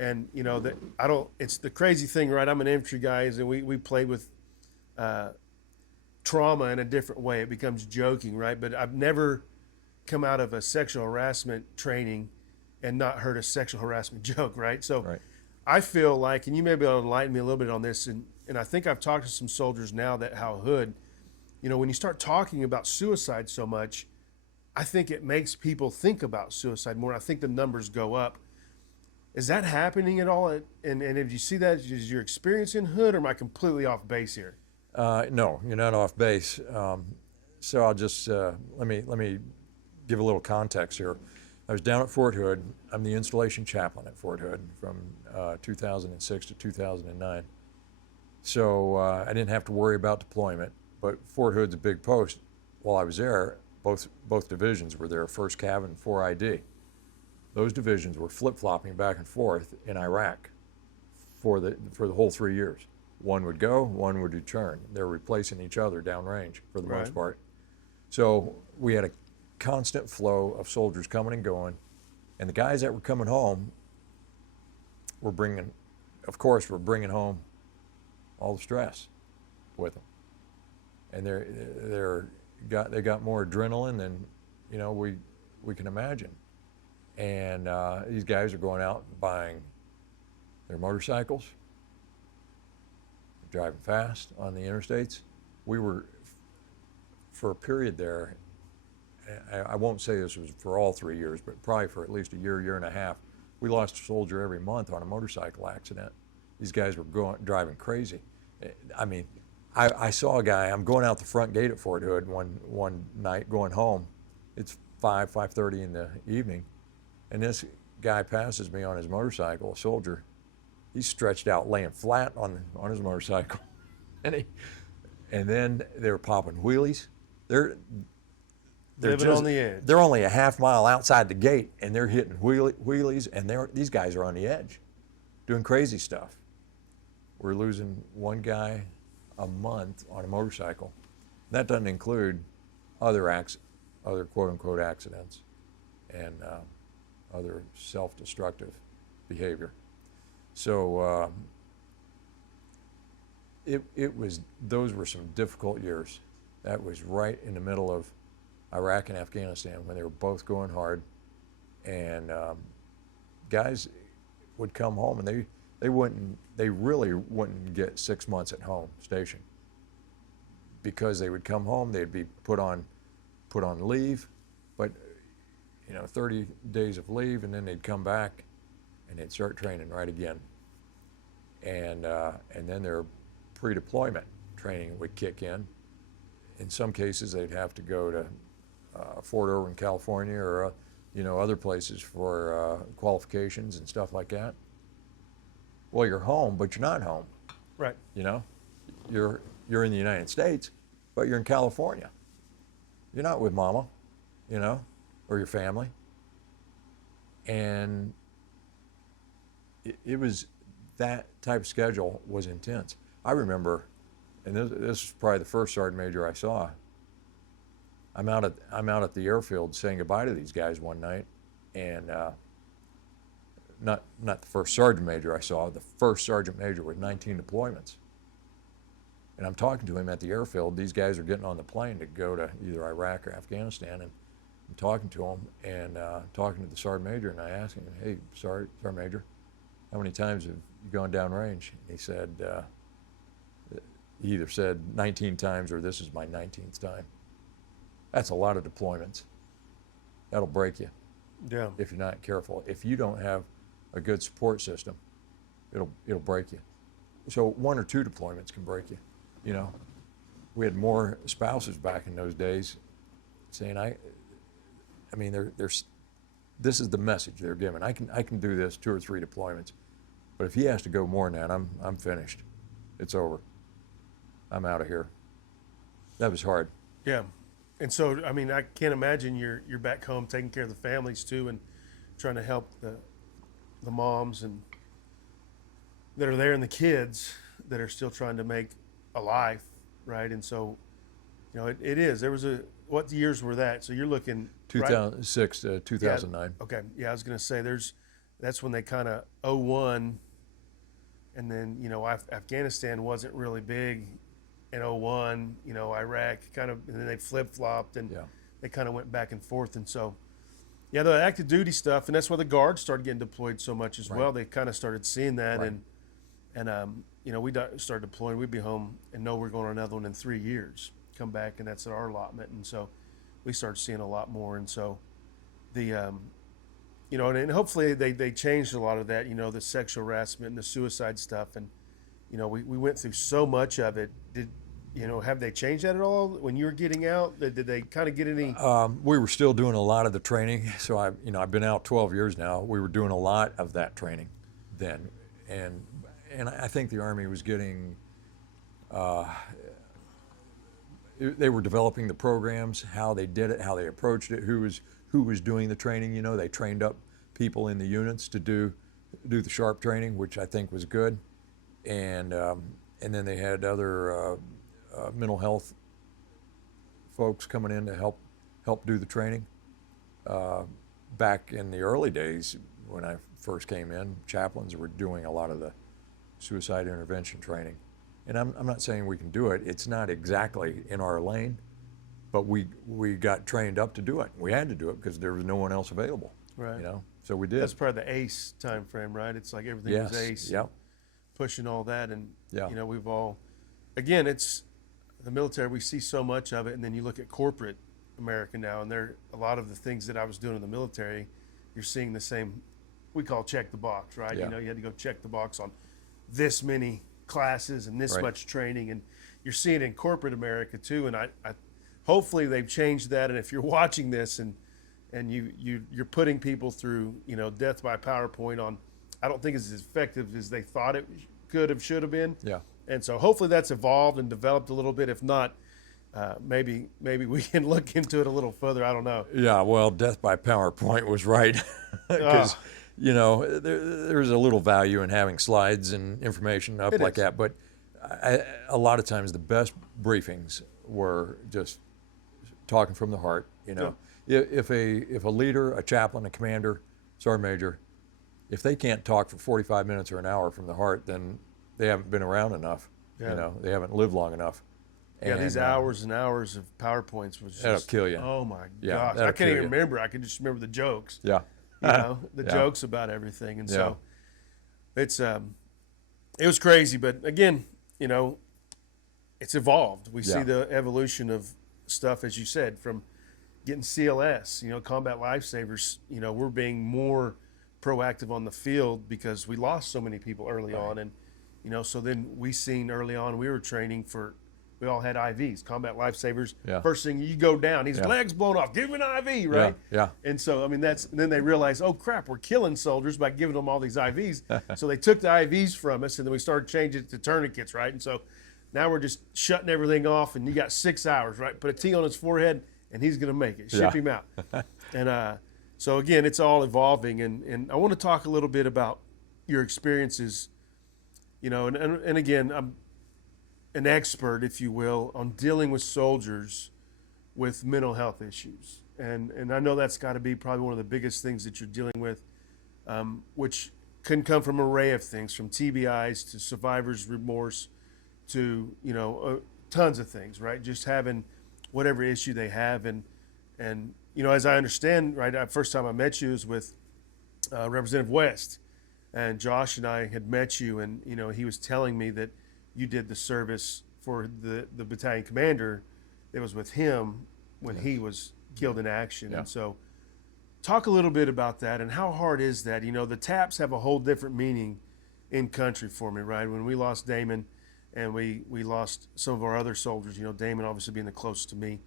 And it's the crazy thing, right? I'm an infantry guy, and we play with trauma in a different way. It becomes joking, right? But I've never come out of a sexual harassment training and not heard a sexual harassment joke, right? So right. I feel like, and you may be able to enlighten me a little bit on this, and I think I've talked to some soldiers now that how Hood, when you start talking about suicide so much, I think it makes people think about suicide more. I think the numbers go up. Is that happening at all? And if you see that, is your experience in Hood, or am I completely off base here? No, you're not off base. So I'll just let me give a little context here. I was down at Fort Hood. I'm the installation chaplain at Fort Hood from 2006 to 2009. So I didn't have to worry about deployment. But Fort Hood's a big post. While I was there, both divisions were there, 1st Cav and 4ID. Those divisions were flip-flopping back and forth in Iraq for the whole 3 years. One would go, one would return. They're replacing each other downrange for the most part. So we had constant flow of soldiers coming and going, and the guys that were coming home were bringing home all the stress with them, and they got more adrenaline than we can imagine, and these guys are going out and buying their motorcycles, driving fast on the interstates. We were, for a period there, I won't say this was for all 3 years, but probably for at least a year and a half, we lost a soldier every month on a motorcycle accident. These guys were driving crazy. I mean, I saw a guy, I'm going out the front gate at Fort Hood one night going home. It's 5:30 in the evening, and this guy passes me on his motorcycle, a soldier. He's stretched out, laying flat on his motorcycle. And then they were popping wheelies. They're Living on the edge. They're only a half mile outside the gate, and they're hitting wheelies, and these guys are on the edge, doing crazy stuff. We're losing one guy a month on a motorcycle. That doesn't include other quote-unquote accidents and other self-destructive behavior. So those were some difficult years. That was right in the middle of Iraq and Afghanistan when they were both going hard, and guys would come home and they really wouldn't get 6 months at home stationed, because they would come home, they'd be put on leave, but 30 days of leave, and then they'd come back and they'd start training right again, and then their pre-deployment training would kick in. In some cases, they'd have to go to Fort Irwin, California, or other places for qualifications and stuff like that. Well, you're home, but you're not home. Right. You're in the United States, but you're in California. You're not with mama, or your family. And it was, that type of schedule was intense. I remember, and this is probably the first sergeant major I saw. I'm out at the airfield saying goodbye to these guys one night, and not the first sergeant major I saw, the first sergeant major with 19 deployments. And I'm talking to him at the airfield. These guys are getting on the plane to go to either Iraq or Afghanistan, and I'm talking to him and talking to the sergeant major, and I asked him, "Hey, sergeant major, how many times have you gone downrange?" And he said, he either said 19 times or this is my 19th time. That's a lot of deployments. That'll break you. Yeah. If you're not careful. If you don't have a good support system, it'll break you. So 1 or 2 deployments can break you. We had more spouses back in those days saying, I mean, this is the message they're giving. I can do this 2 or 3 deployments, but if he has to go more than that, I'm finished. It's over. I'm out of here. That was hard. Yeah. And so, I mean, I can't imagine you're back home taking care of the families too, and trying to help the moms and that are there, and the kids that are still trying to make a life, right? And so, it is. There was what years were that? So you're looking 2006 to 2009. Yeah, okay. Yeah, I was going to say that's when they kind of 01, and then Afghanistan wasn't really big in 01. Iraq kind of, and then they flip-flopped, and they kind of went back and forth. And so, yeah, the active duty stuff, and that's why the guards started getting deployed so much as well. They kind of started seeing that, and we started deploying. We'd be home and know we're going on another one in 3 years. Come back, and that's our allotment. And so we started seeing a lot more. And so and hopefully they changed a lot of that, the sexual harassment and the suicide stuff. And, we went through so much of it. Have they changed that at all when you were getting out? Did they kind of get any? We were still doing a lot of the training. So I've been out 12 years now. We were doing a lot of that training then. And I think the Army was getting, they were developing the programs, how they did it, how they approached it, who was doing the training. They trained up people in the units to do the sharp training, which I think was good. And then they had other mental health folks coming in to help help do the training. Back in the early days, when I first came in, chaplains were doing a lot of the suicide intervention training. And I'm not saying we can do it. It's not exactly in our lane, but we got trained up to do it. We had to do it because there was no one else available. Right. You know, so we did. That's part of the ACE time frame, right? It's like everything was ACE. Yep. Pushing all that, and Yeah. you know, we've all, again, it's the military. We see so much of it, and then you look at corporate America now, and there a lot of the things that I was doing in the military, you're seeing the same. We call check the box, right? Yeah. You know, you had to go check the box on this many classes and this Right. much training, and you're seeing it in corporate America too. And I hopefully they've changed that. And if you're watching this and you're putting people through, you know, death by PowerPoint on, I don't think it's as effective as they thought it could have, should have been. Yeah. And so hopefully that's evolved and developed a little bit. If not, maybe we can look into it a little further. I don't know. Yeah, well, death by PowerPoint was right. Because, you know, there's a little value in having slides and information up It like is. that. But a lot of times the best briefings were just talking from the heart. You know, if a leader, a chaplain, a commander, sergeant major, if they can't talk for 45 minutes or an hour from the heart, then they haven't been around enough. Yeah. You know, they haven't lived long enough. Yeah, these And, hours and hours of PowerPoints was just, that'll kill you. Oh my Yeah, gosh, that'll I can't kill even you. remember. I can just remember the jokes. Yeah. You know, the Yeah. jokes about everything, and Yeah. so it's it was crazy. But again, you know, it's evolved. We see Yeah. the evolution of stuff, as you said, from getting CLS, you know, combat lifesavers. You know, we're being more proactive on the field because we lost so many people early on, and you know, so then we seen early on we were training for. We all had IVs, combat lifesavers. Yeah. First thing you go down, his Yeah. leg's blown off. Give him an IV, right? Yeah. And so, I mean, then they realized, oh crap, we're killing soldiers by giving them all these IVs. So they took the IVs from us, and then we started changing it to tourniquets, right? And so now we're just shutting everything off, and you got 6 hours, right? Put a T on his forehead, and he's going to make it. Ship Yeah. him out. And so again, it's all evolving, and I want to talk a little bit about your experiences, you know, and again, I'm an expert, if you will, on dealing with soldiers with mental health issues. And I know that's got to be probably one of the biggest things that you're dealing with, which can come from an array of things, from TBIs to survivor's remorse to, you know, tons of things, right? Just having whatever issue they have. And you know, as I understand, right, first time I met you was with Representative West. And Josh and I had met you, and, you know, he was telling me that you did the service for the battalion commander that was with him when he was killed in action. Yeah. And so talk a little bit about that, and how hard is that? You know, the TAPs have a whole different meaning in country for me, right? When we lost Damon and we lost some of our other soldiers, you know, Damon obviously being the closest to me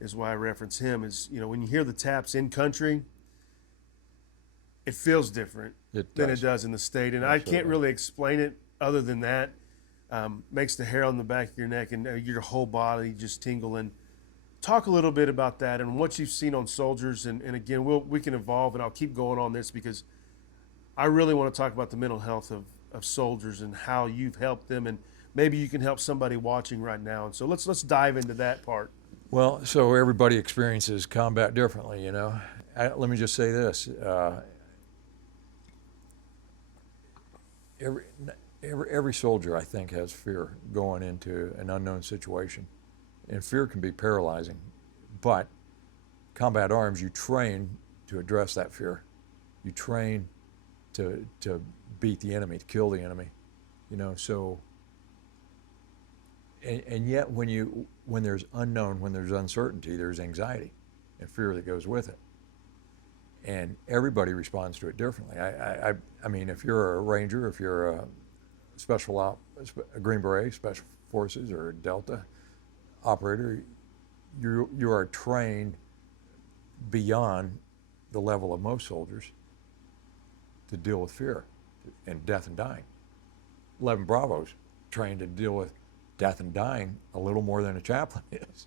is why I reference him, is, you know, when you hear the TAPs in country, it feels different than it does in the state. And I can't really explain it other than that. Makes the hair on the back of your neck and your whole body just tingle. And talk a little bit about that and what you've seen on soldiers. And again, we can evolve, and I'll keep going on this because I really want to talk about the mental health of soldiers and how you've helped them, and maybe you can help somebody watching right now. And so let's dive into that part. Well, so everybody experiences combat differently, you know. Let me just say this. Every soldier, I think, has fear going into an unknown situation. And fear can be paralyzing. But combat arms, you train to address that fear. You train to beat the enemy, to kill the enemy. You know, so and yet when there's unknown, when there's uncertainty, there's anxiety and fear that goes with it. And everybody responds to it differently. I mean, if you're a Ranger, if you're a a Green Beret, Special Forces, or a Delta operator, you are trained beyond the level of most soldiers to deal with fear and death and dying. 11 Bravo's trained to deal with death and dying a little more than a chaplain is.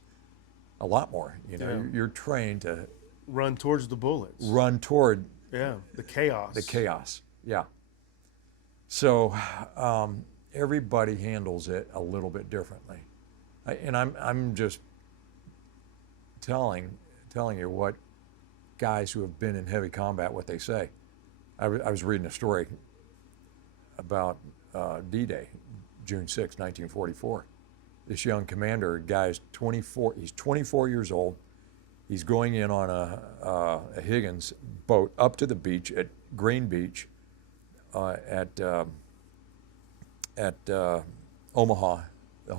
A lot more. You know, Yeah. you're trained to Run towards the bullets. run toward Yeah, the chaos. the chaos. Yeah. So everybody handles it a little bit differently, and I'm just telling telling you what guys who have been in heavy combat, what they say. I was reading a story about D-Day, June 6, 1944. This young commander, guy's 24, he's 24 years old. He's going in on a Higgins boat up to the beach at Green Beach at Omaha, the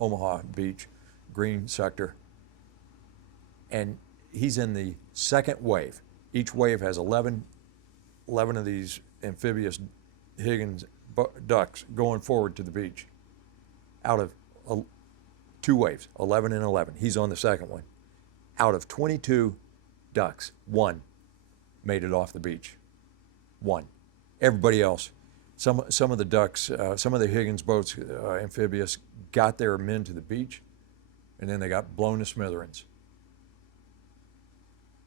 Omaha Beach, Green sector. And he's in the second wave. Each wave has 11 of these amphibious Higgins ducks going forward to the beach. Out of 2 waves, 11 and 11. He's on the second one. Out of 22 ducks, 1 made it off the beach. 1. Everybody else, some of the ducks, some of the Higgins boats, amphibious, got their men to the beach, and then they got blown to smithereens.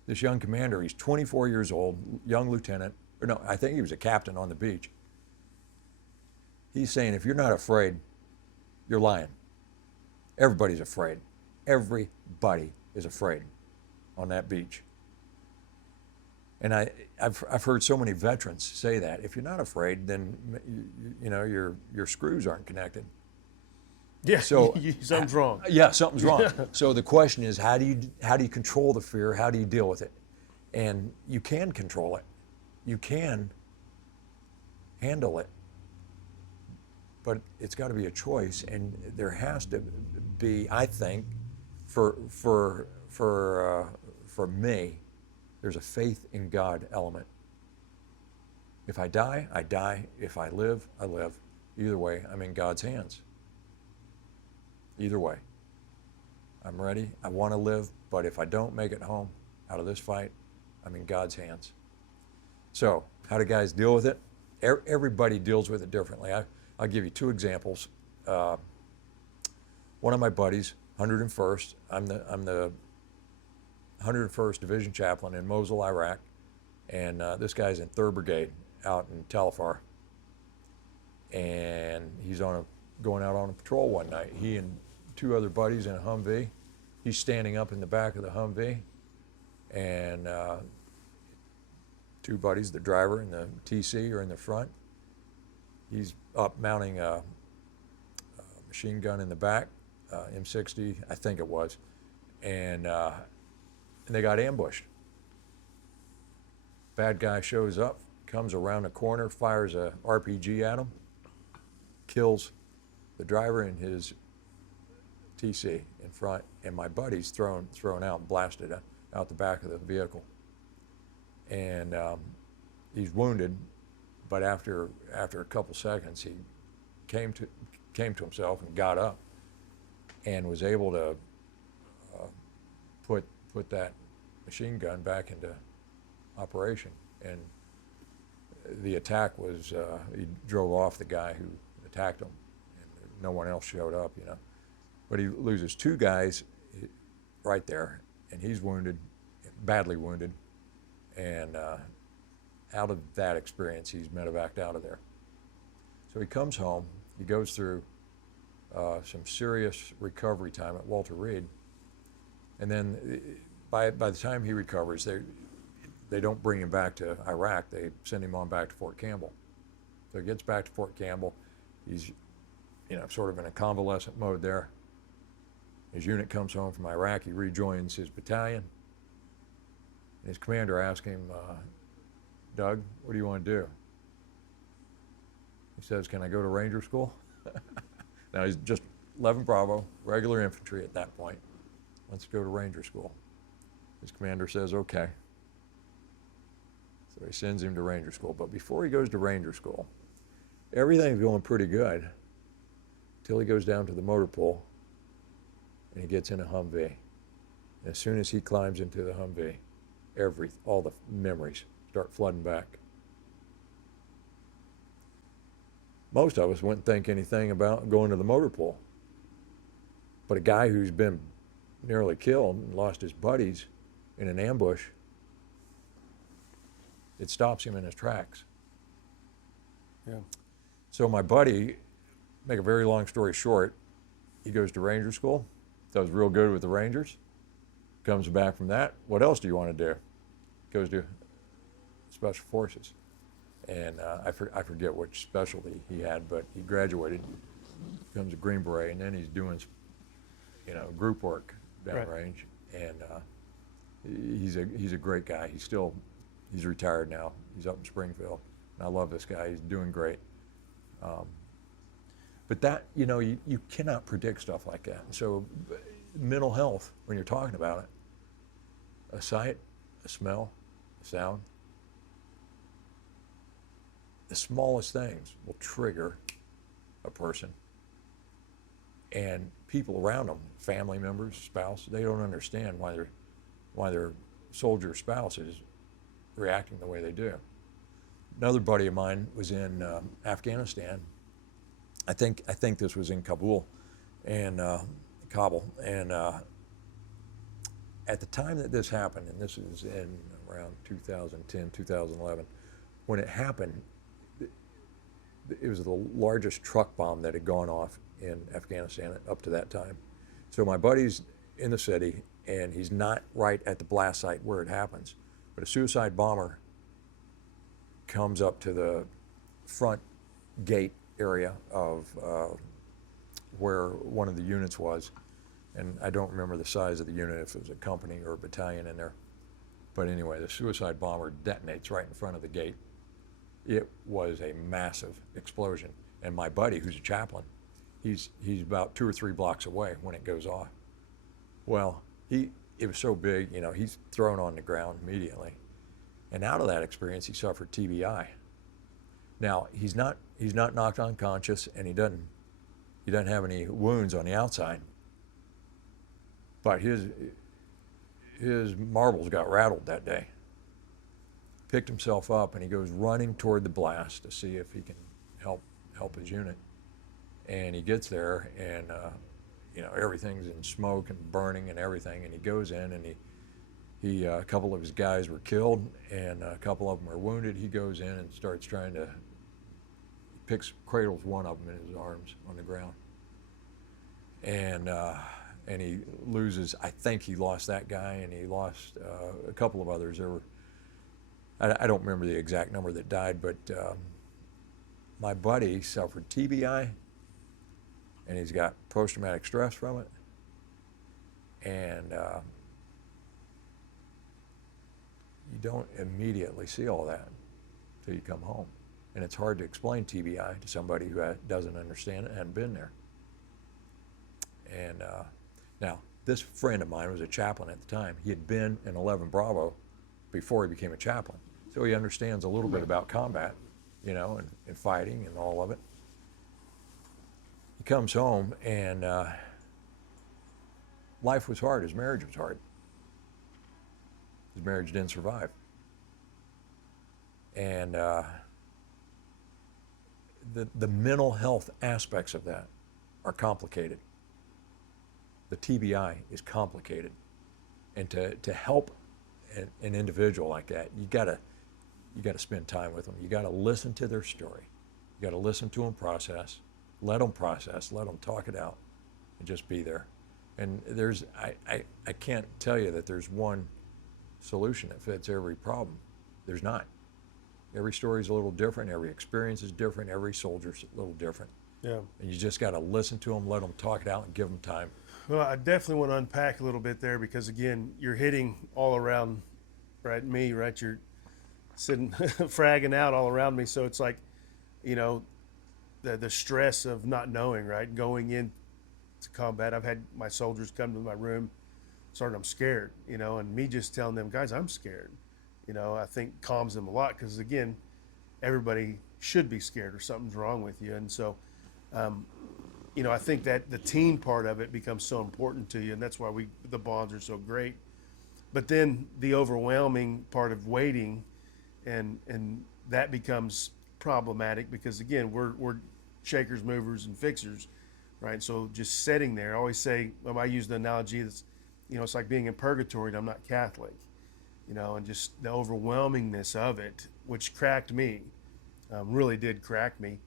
This young commander, he's 24 years old, young lieutenant, or no, I think he was a captain on the beach. He's saying, if you're not afraid, you're lying. Everybody's afraid. Everybody is afraid on that beach. And I've heard so many veterans say that. If you're not afraid, then you know your screws aren't connected. Yeah, So something's wrong. Yeah, something's wrong. So the question is, how do you control the fear? How do you deal with it? And you can control it. You can handle it. But it's got to be a choice, and there has to be, I think, for me, there's a faith in God element. If I die, I die. If I live, I live. Either way, I'm in God's hands. Either way. I'm ready. I want to live, but if I don't make it home out of this fight, I'm in God's hands. So, how do guys deal with it? Everybody deals with it differently. I'll give you 2 examples. One of my buddies, 101st, I'm the 101st Division Chaplain in Mosul, Iraq, and this guy's in 3rd Brigade out in Talafar. And he's going out on a patrol one night. He and 2 other buddies in a Humvee. He's standing up in the back of the Humvee, and 2 buddies, the driver and the TC, are in the front. He's up mounting a machine gun in the back, M60, I think it was, and they got ambushed. Bad guy shows up, comes around the corner, fires a RPG at him, kills the driver and his TC in front, and my buddy's thrown out and blasted out the back of the vehicle. And he's wounded, but after a couple seconds, he came to himself and got up, and was able to put that machine gun back into operation. And the attack was he drove off the guy who attacked him, and no one else showed up, you know. But he loses 2 guys right there, and he's wounded, badly wounded, and out of that experience, he's medevaced out of there. So he comes home, he goes through some serious recovery time at Walter Reed, and then by the time he recovers, they don't bring him back to Iraq, they send him on back to Fort Campbell. So he gets back to Fort Campbell, he's sort of in a convalescent mode there. His unit comes home from Iraq, he rejoins his battalion, and his commander asks him, Doug, what do you want to do? He says, can I go to Ranger School? Now he's just 11 Bravo, regular infantry at that point. Let's go to Ranger School. His commander says, okay. So he sends him to Ranger School. But before he goes to Ranger School, everything's going pretty good until he goes down to the motor pool and he gets in a Humvee. And as soon as he climbs into the Humvee, all the memories start flooding back. Most of us wouldn't think anything about going to the motor pool. But a guy who's been nearly killed and lost his buddies in an ambush, it stops him in his tracks. Yeah. So my buddy, make a very long story short, he goes to Ranger School, does real good with the Rangers, Comes back from that, what else do you want to do? Goes to Special Forces. And I forget which specialty he had, but he graduated, becomes a Green Beret, and then he's doing, group work downrange. And he's a great guy. He's retired now. He's up in Springfield. And I love this guy. He's doing great. But that, you cannot predict stuff like that. So mental health, when you're talking about it, a sight, a smell, a sound, the smallest things will trigger a person. And people around them, family members, spouse, they don't understand why their soldier spouse is reacting the way they do. Another buddy of mine was in Afghanistan. I think this was in Kabul and Kabul. And at the time that this happened, and this is in around 2010, 2011, when it happened, it was the largest truck bomb that had gone off in Afghanistan up to that time. So my buddy's in the city, and he's not right at the blast site where it happens, but a suicide bomber comes up to the front gate area of where one of the units was, and I don't remember the size of the unit, if it was a company or a battalion in there. But anyway, the suicide bomber detonates right in front of the gate. It was a massive explosion, and my buddy, who's a chaplain, he's about 2 or 3 blocks away when it goes off. Well, it was so big, he's thrown on the ground immediately, and out of that experience, he suffered TBI. Now he's not knocked unconscious, and he doesn't have any wounds on the outside, but his marbles got rattled that day. Picked himself up, and he goes running toward the blast to see if he can help his unit. And he gets there, and everything's in smoke and burning and everything. And he goes in, and he a couple of his guys were killed, and a couple of them are wounded. He goes in and starts cradles one of them in his arms on the ground, and he loses. I think he lost that guy, and he lost a couple of others. There were. I don't remember the exact number that died, but my buddy suffered TBI, and he's got post-traumatic stress from it, and you don't immediately see all that until you come home. And it's hard to explain TBI to somebody who doesn't understand it and hadn't been there. And now, this friend of mine was a chaplain at the time. He had been in 11 Bravo before he became a chaplain. So he understands a little bit about combat, and fighting and all of it. He comes home, and life was hard. His marriage was hard. His marriage didn't survive. And the mental health aspects of that are complicated. The TBI is complicated. And to help an individual like that, you gotta spend time with them. You gotta listen to their story. You gotta listen to them process, let them talk it out, and just be there. And I can't tell you that there's one solution that fits every problem. There's not. Every story is a little different. Every experience is different. Every soldier's a little different. Yeah. And you just gotta listen to them, let them talk it out, and give them time. Well, I definitely want to unpack a little bit there, because again, you're hitting all around, right? Me, right? You're sitting fragging out all around me. So it's like, the stress of not knowing, right? Going into combat. I've had my soldiers come to my room, I'm scared, and me just telling them, guys, I'm scared, I think calms them a lot, because again, everybody should be scared or something's wrong with you. And so, I think that the team part of it becomes so important to you, and that's why the bonds are so great. But then the overwhelming part of waiting, and that becomes problematic, because again, we're shakers, movers, and fixers, right? So just sitting there, I always say, I use the analogy that's, it's like being in purgatory, and I'm not Catholic, and just the overwhelmingness of it, which cracked me, really did crack me.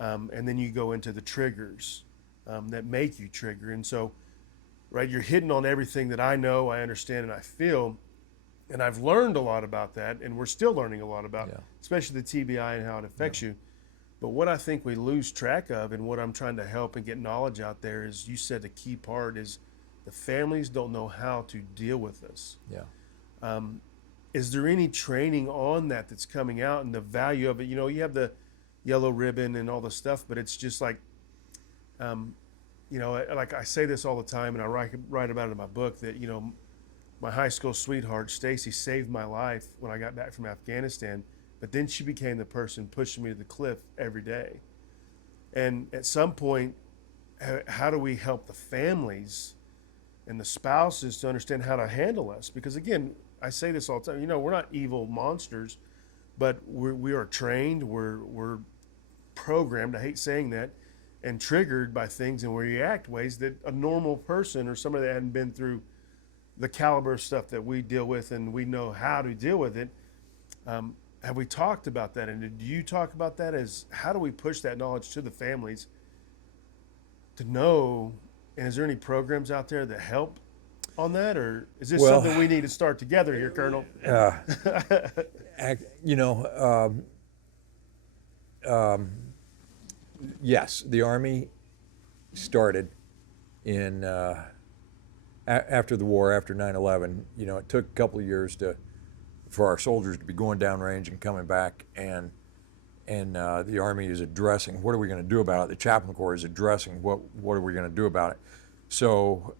And then you go into the triggers that make you trigger. And so right? You're hitting on everything that I know, I understand, and I feel. And I've learned a lot about that, and we're still learning a lot about, especially the TBI and how it affects you. But what I think we lose track of, and what I'm trying to help and get knowledge out there, is you said the key part is the families don't know how to deal with this. Yeah. Is there any training on that that's coming out, and the value of it? You know, you have the yellow ribbon and all the stuff, but it's just like, you know, like I say this all the time, and I write about it in my book, that, you know, my high school sweetheart, Stacy, saved my life when I got back from Afghanistan, but then she became the person pushing me to the cliff every day. And at some point, how do we help the families and the spouses to understand how to handle us? Because again, I say this all the time, you know, we're not evil monsters, but we are trained, we're programmed, I hate saying that, and triggered by things, and we react ways that a normal person or somebody that hadn't been through the caliber of stuff that we deal with, and we know how to deal with it. Have we talked about that? And do you talk about that as how do we push that knowledge to the families to know? And is there any programs out there that help on that? Or is this something we need to start together here, Colonel? You know, yes, the Army started in after the war, after 9/11. You know, it took a couple of years for our soldiers to be going downrange and coming back, and the Army is addressing what are we going to do about it. The Chaplain Corps is addressing what are we going to do about it. So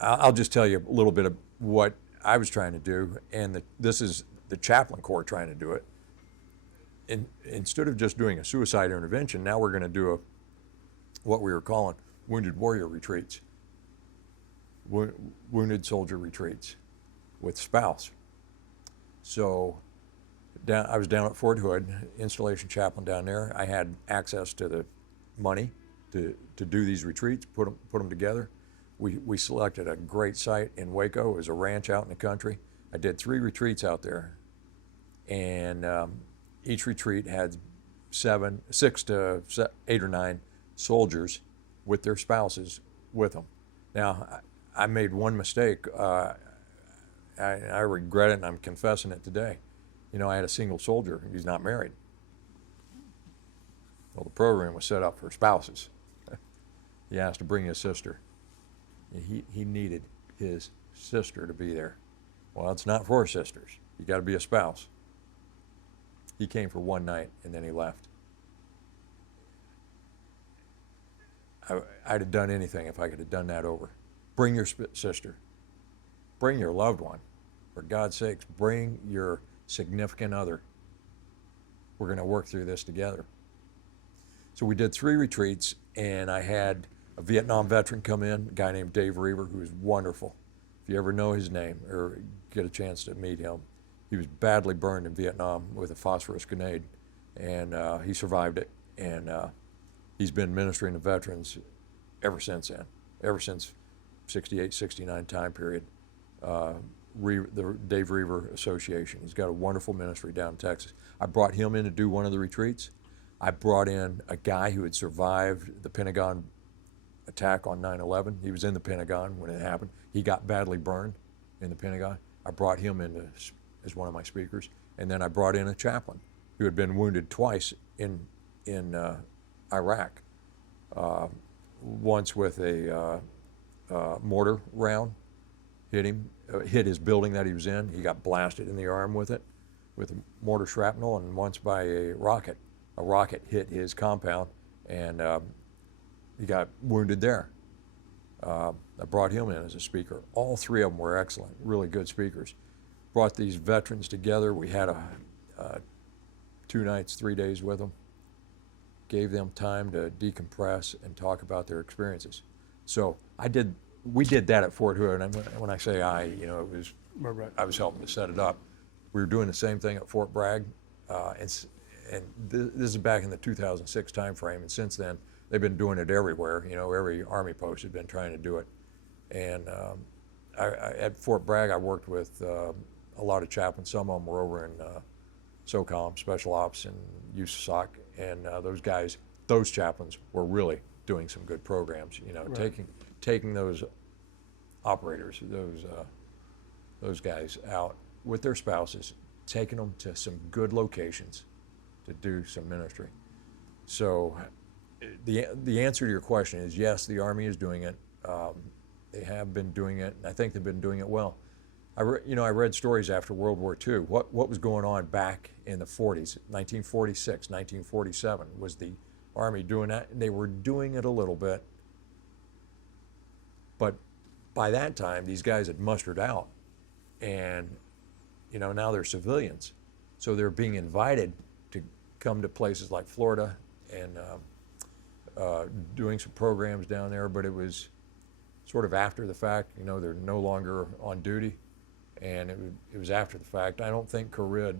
I'll just tell you a little bit of what I was trying to do, and this is the Chaplain Corps trying to do it. Instead of just doing a suicide intervention, now we're going to do what we were calling wounded warrior retreats, wounded soldier retreats with spouse. So I was down at Fort Hood, installation chaplain down there. I had access to the money to do these retreats, put them together. We selected a great site in Waco. It was a ranch out in the country. I did 3 retreats out there, and each retreat had 6 to 8 or 9 soldiers with their spouses with them. Now, I made one mistake. I regret it, and I'm confessing it today. You know, I had a single soldier. He's not married. Well, the program was set up for spouses. He asked to bring his sister. He needed his sister to be there. Well, it's not for sisters. You got to be a spouse. He came for one night, and then he left. I'd have done anything if I could have done that over. Bring your sister. Bring your loved one. For God's sakes, bring your significant other. We're going to work through this together. So we did 3 retreats, and I had a Vietnam veteran come in, a guy named Dave Reaver, who is wonderful. If you ever know his name or get a chance to meet him, he was badly burned in Vietnam with a phosphorus grenade, and he survived it. And he's been ministering to veterans ever since then, ever since 68, 69 time period. The Dave Reaver Association. He's got a wonderful ministry down in Texas. I brought him in to do one of the retreats. I brought in a guy who had survived the Pentagon attack on 9/11. He was in the Pentagon when it happened. He got badly burned in the Pentagon. I brought him in as one of my speakers. And then I brought in a chaplain who had been wounded twice in Iraq. Once with a mortar round hit his building that he was in. He got blasted in the arm with it, with a mortar shrapnel, and once by a rocket. A rocket hit his compound, and he got wounded there. I brought him in as a speaker. All 3 of them were excellent, really good speakers. Brought these veterans together. We had 2 nights, 3 days with them. Gave them time to decompress and talk about their experiences. So we did that at Fort Hood, and when I say it was I was helping to set it up. We were doing the same thing at Fort Bragg, and this is back in the 2006 time frame, and since then they've been doing it everywhere. You know, every Army post had been trying to do it. And at Fort Bragg, I worked with a lot of chaplains. Some of them were over in SOCOM, Special Ops, and USASOC, and those chaplains were really doing some good programs. You know, taking those operators, those guys out with their spouses, taking them to some good locations to do some ministry. So the answer to your question is yes, the Army is doing it. They have been doing it, and I think they've been doing it well. I read stories after World War II. What was going on back in the 40s, 1946, 1947? Was the Army doing that? They were doing it a little bit, but by that time, these guys had mustered out, and now they're civilians, so they're being invited to come to places like Florida and doing some programs down there. But it was sort of after the fact. They're no longer on duty, and it was after the fact. I don't think the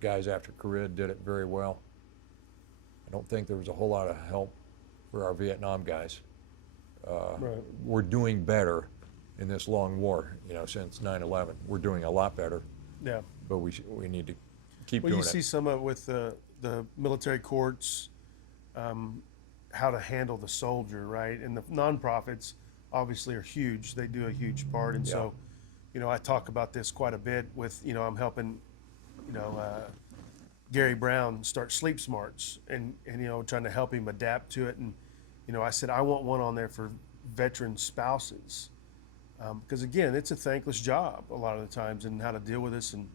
guys after Korea did it very well. I don't think there was a whole lot of help for our Vietnam guys. Right. We're doing better in this long war, since 9/11. We're doing a lot better, Yeah. but we need to keep Well, doing you it. see some of it with the military courts, how to handle the soldier, right? And the nonprofits obviously are huge. They do a huge part. And so, I talk about this quite a bit with, I'm helping, Gary Brown start Sleep Smarts and trying to help him adapt to it. And, I said, I want one on there for veteran spouses. Because again, it's a thankless job a lot of the times, and how to deal with this. And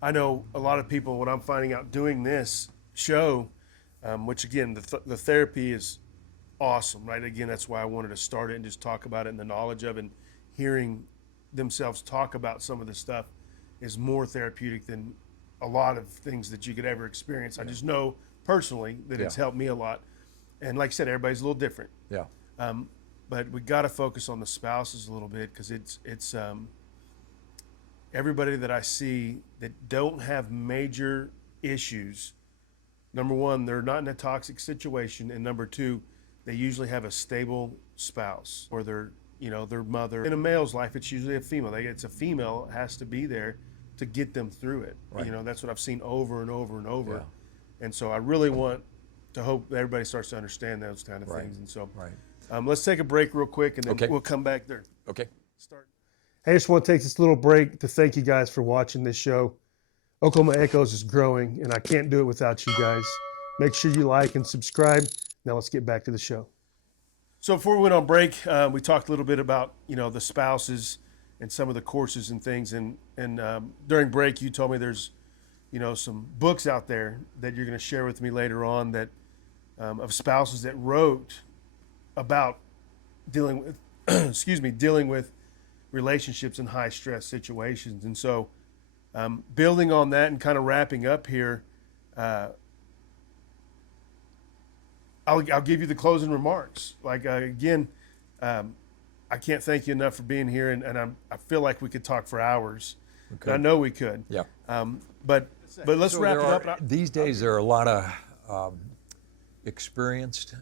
I know a lot of people, what I'm finding out doing this show, which again, the therapy is awesome, right? Again, that's why I wanted to start it and just talk about it, and the knowledge of it, and hearing themselves talk about some of this stuff is more therapeutic than a lot of things that you could ever experience. Yeah. I just know personally that it's helped me a lot. And like I said, everybody's a little different. Yeah. But we got to focus on the spouses a little bit, because it's everybody that I see that don't have major issues. Number one, they're not in a toxic situation, and number two, they usually have a stable spouse or their mother. In a male's life, it's usually a female. It's a female has to be there to get them through it. Right. That's what I've seen over and over and over. Yeah. And so I really want to hope that everybody starts to understand those kind of things. And so. Right. Let's take a break real quick, and then we'll come back there. Okay. Start. Hey, I just want to take this little break to thank you guys for watching this show. Oklahoma Echoes is growing, and I can't do it without you guys. Make sure you like and subscribe. Now let's get back to the show. So before we went on break, we talked a little bit about the spouses and some of the courses and things. And during break, you told me there's some books out there that you're going to share with me later on that of spouses that wrote about dealing with dealing with relationships in high stress situations. And so building on that and kind of wrapping up here, I'll give you the closing remarks. Like again, I can't thank you enough for being here, and I feel like we could talk for hours. I know we could. Yeah. But let's wrap it up. These days there are a lot of experienced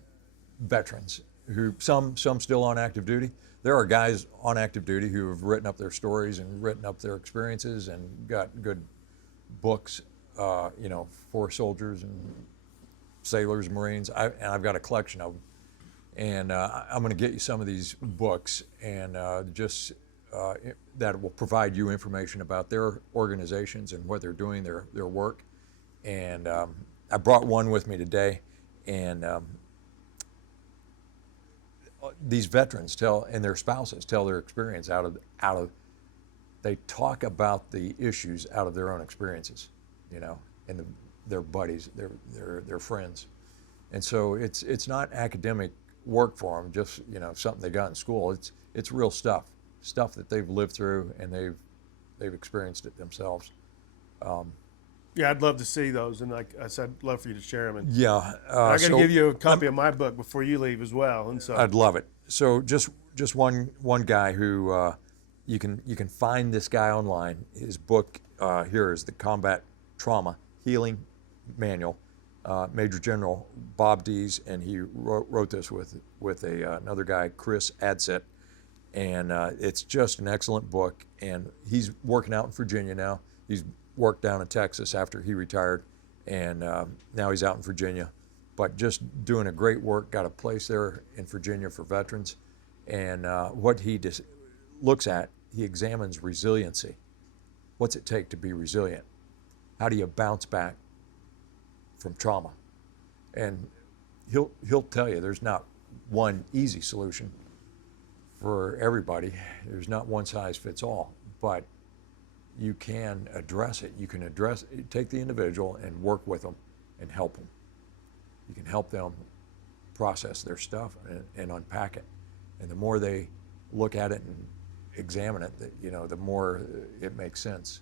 veterans who some still on active duty. There are guys on active duty who have written up their stories and written up their experiences and got good books, for soldiers and sailors, Marines. I've got a collection of them, and I'm going to get you some of these books, and that will provide you information about their organizations and what they're doing, their work. And I brought one with me today, and these veterans and their spouses tell their experience they talk about the issues out of their own experiences, and their buddies, their friends. And so it's not academic work for them, just something they got in school. It's real stuff that they've lived through, and they've experienced it themselves. Yeah, I'd love to see those, and like I said, I'd love for you to share them. And yeah, I'm going to give you a copy of my book before you leave as well. And so I'd love it. So just one guy who you can find this guy online. His book here is the Combat Trauma Healing Manual. Major General Bob Dees, and he wrote this with another guy, Chris Adset, and it's just an excellent book. And he's working out in Virginia now. He's worked down in Texas after he retired, and now he's out in Virginia, but just doing a great work. Got a place there in Virginia for veterans, and what he looks at, he examines resiliency. What's it take to be resilient? How do you bounce back from trauma? And he'll tell you there's not one easy solution for everybody. There's not one size fits all, but you can address it. You can take the individual and work with them and help them. You can help them process their stuff and unpack it. And the more they look at it and examine it, the more it makes sense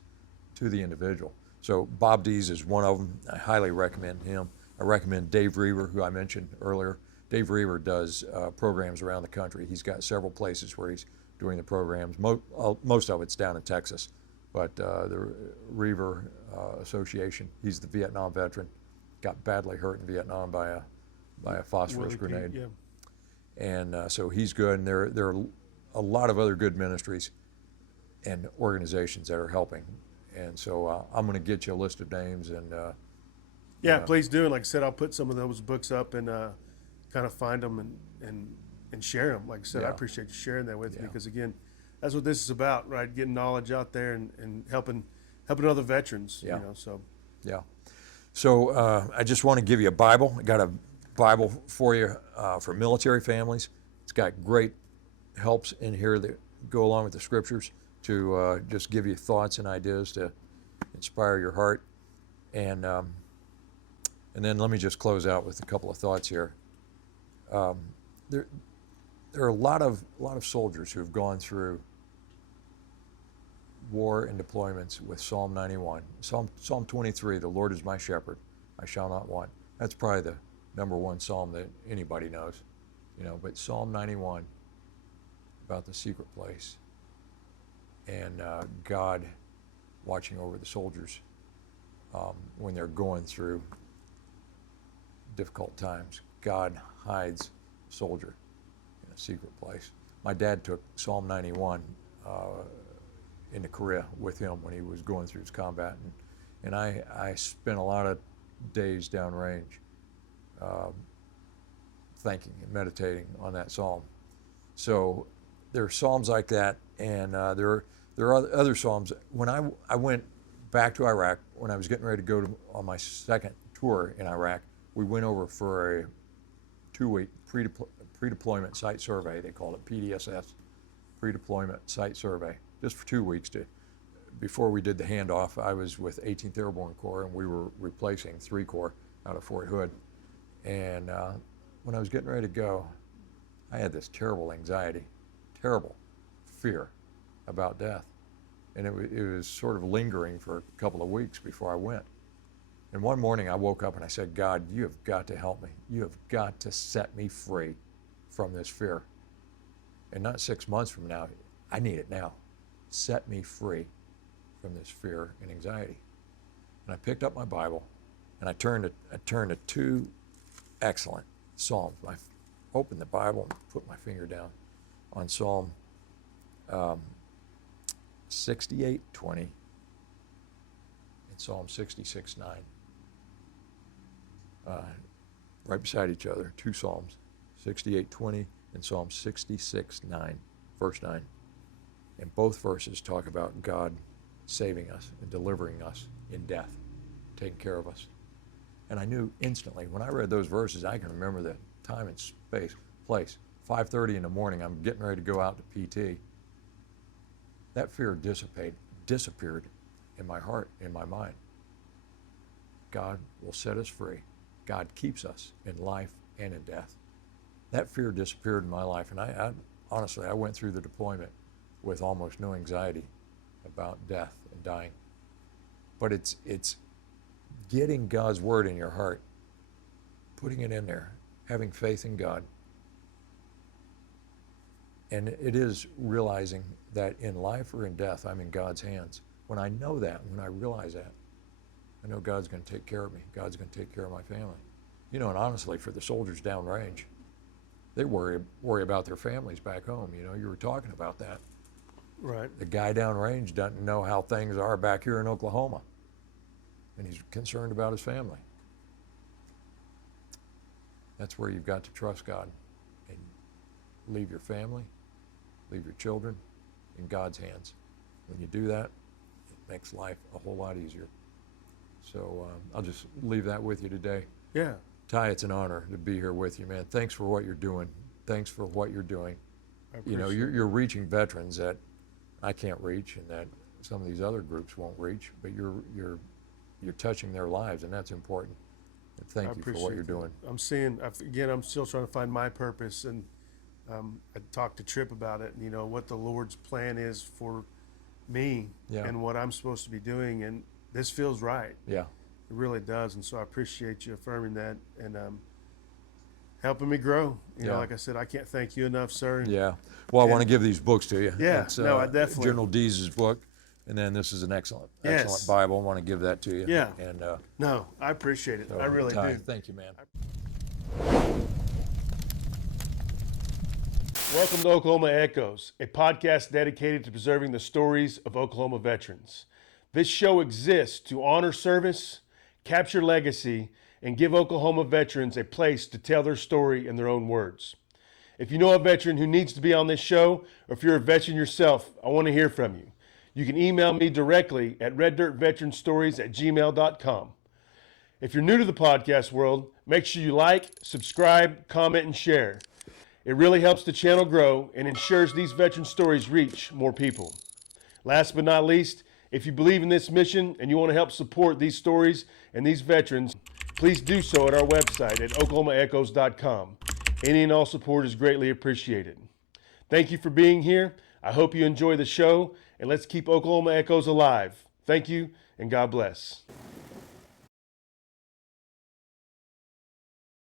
to the individual. So Bob Dees is one of them. I highly recommend him. I recommend Dave Reaver, who I mentioned earlier. Dave Reaver does programs around the country. He's got several places where he's doing the programs. Most of it's down in Texas, but the Reaver Association, he's the Vietnam veteran, got badly hurt in Vietnam by a phosphorus grenade. Yeah. And so he's good, and there are a lot of other good ministries and organizations that are helping. And so I'm going to get you a list of names. And Please do. And like I said, I'll put some of those books up and kind of find them and share them. Like I said, I appreciate you sharing that with me, because again, that's what this is about, right? Getting knowledge out there and helping other veterans. Yeah. So. Yeah. So I just want to give you a Bible. I got a Bible for you for military families. It's got great helps in here that go along with the scriptures to just give you thoughts and ideas to inspire your heart. And then let me just close out with a couple of thoughts here. There are a lot of soldiers who have gone through war and deployments with Psalm 91. Psalm 23, the Lord is my shepherd, I shall not want. That's probably the number one psalm that anybody knows, but Psalm 91 about the secret place and God watching over the soldiers when they're going through difficult times. God hides a soldier in a secret place. My dad took Psalm 91 into Korea with him when he was going through his combat, and I spent a lot of days downrange thinking and meditating on that psalm. So there are psalms like that, and there are other psalms. When I went back to Iraq, when I was getting ready to go on my second tour in Iraq, we went over for a 2-week pre-deployment site survey. They called it PDSS, pre-deployment site survey, just for 2 weeks. Before we did the handoff, I was with 18th Airborne Corps, and we were replacing 3 Corps out of Fort Hood. And when I was getting ready to go, I had this terrible anxiety, terrible fear about death. And it was sort of lingering for a couple of weeks before I went. And one morning I woke up and I said, God, you have got to help me. You have got to set me free from this fear. And not 6 months from now, I need it now. Set me free from this fear and anxiety. And I picked up my Bible and I turned to 2 excellent Psalms. I opened the Bible and put my finger down on Psalm 68:20 and Psalm 66:9. Right beside each other, 2 Psalms, 68:20 and Psalm 66:9, verse 9. And both verses talk about God saving us and delivering us in death, taking care of us. And I knew instantly, when I read those verses, I can remember the time and space, place. 5:30 in the morning, I'm getting ready to go out to PT. That fear disappeared in my heart, in my mind. God will set us free. God keeps us in life and in death. That fear disappeared in my life, and I honestly, I went through the deployment with almost no anxiety about death and dying. But it's getting God's word in your heart, putting it in there, having faith in God. And it is realizing that in life or in death, I'm in God's hands. When I know that, when I realize that, I know God's going to take care of me. God's going to take care of my family. And honestly, for the soldiers downrange, they worry about their families back home. You were talking about that. Right. The guy downrange doesn't know how things are back here in Oklahoma, and he's concerned about his family. That's where you've got to trust God and leave your family, leave your children, in God's hands. When you do that, it makes life a whole lot easier. So I'll just leave that with you today. Yeah. Ty, it's an honor to be here with you, man. Thanks for what you're doing. Thanks for what you're doing. You know, you're reaching veterans that I can't reach, and that some of these other groups won't reach. But you're touching their lives, and that's important. And thank you for what you're doing. I'm still trying to find my purpose, and I talked to Tripp about it. You know what the Lord's plan is for me, and what I'm supposed to be doing, and this feels right. Yeah. It really does, and so I appreciate you affirming that and helping me grow. You know, like I said, I can't thank you enough, sir. Yeah. Well, I want to give these books to you. Yeah. It's, no, I definitely. General Deese's book, and then this is an excellent Bible. I want to give that to you. Yeah. And no, I appreciate it. so, I really Ty, do. Thank you, man. Welcome to Oklahoma Echoes, a podcast dedicated to preserving the stories of Oklahoma veterans. This show exists to honor service, capture legacy, and give Oklahoma veterans a place to tell their story in their own words. If you know a veteran who needs to be on this show, or if you're a veteran yourself, I want to hear from you. You can email me directly at reddirtveteranstories@gmail.com. If you're new to the podcast world, make sure you like, subscribe, comment, and share. It really helps the channel grow and ensures these veteran stories reach more people. Last but not least, if you believe in this mission and you want to help support these stories and these veterans, please do so at our website at oklahomaechoes.com. Any and all support is greatly appreciated. Thank you for being here. I hope you enjoy the show, and let's keep Oklahoma Echoes alive. Thank you, and God bless.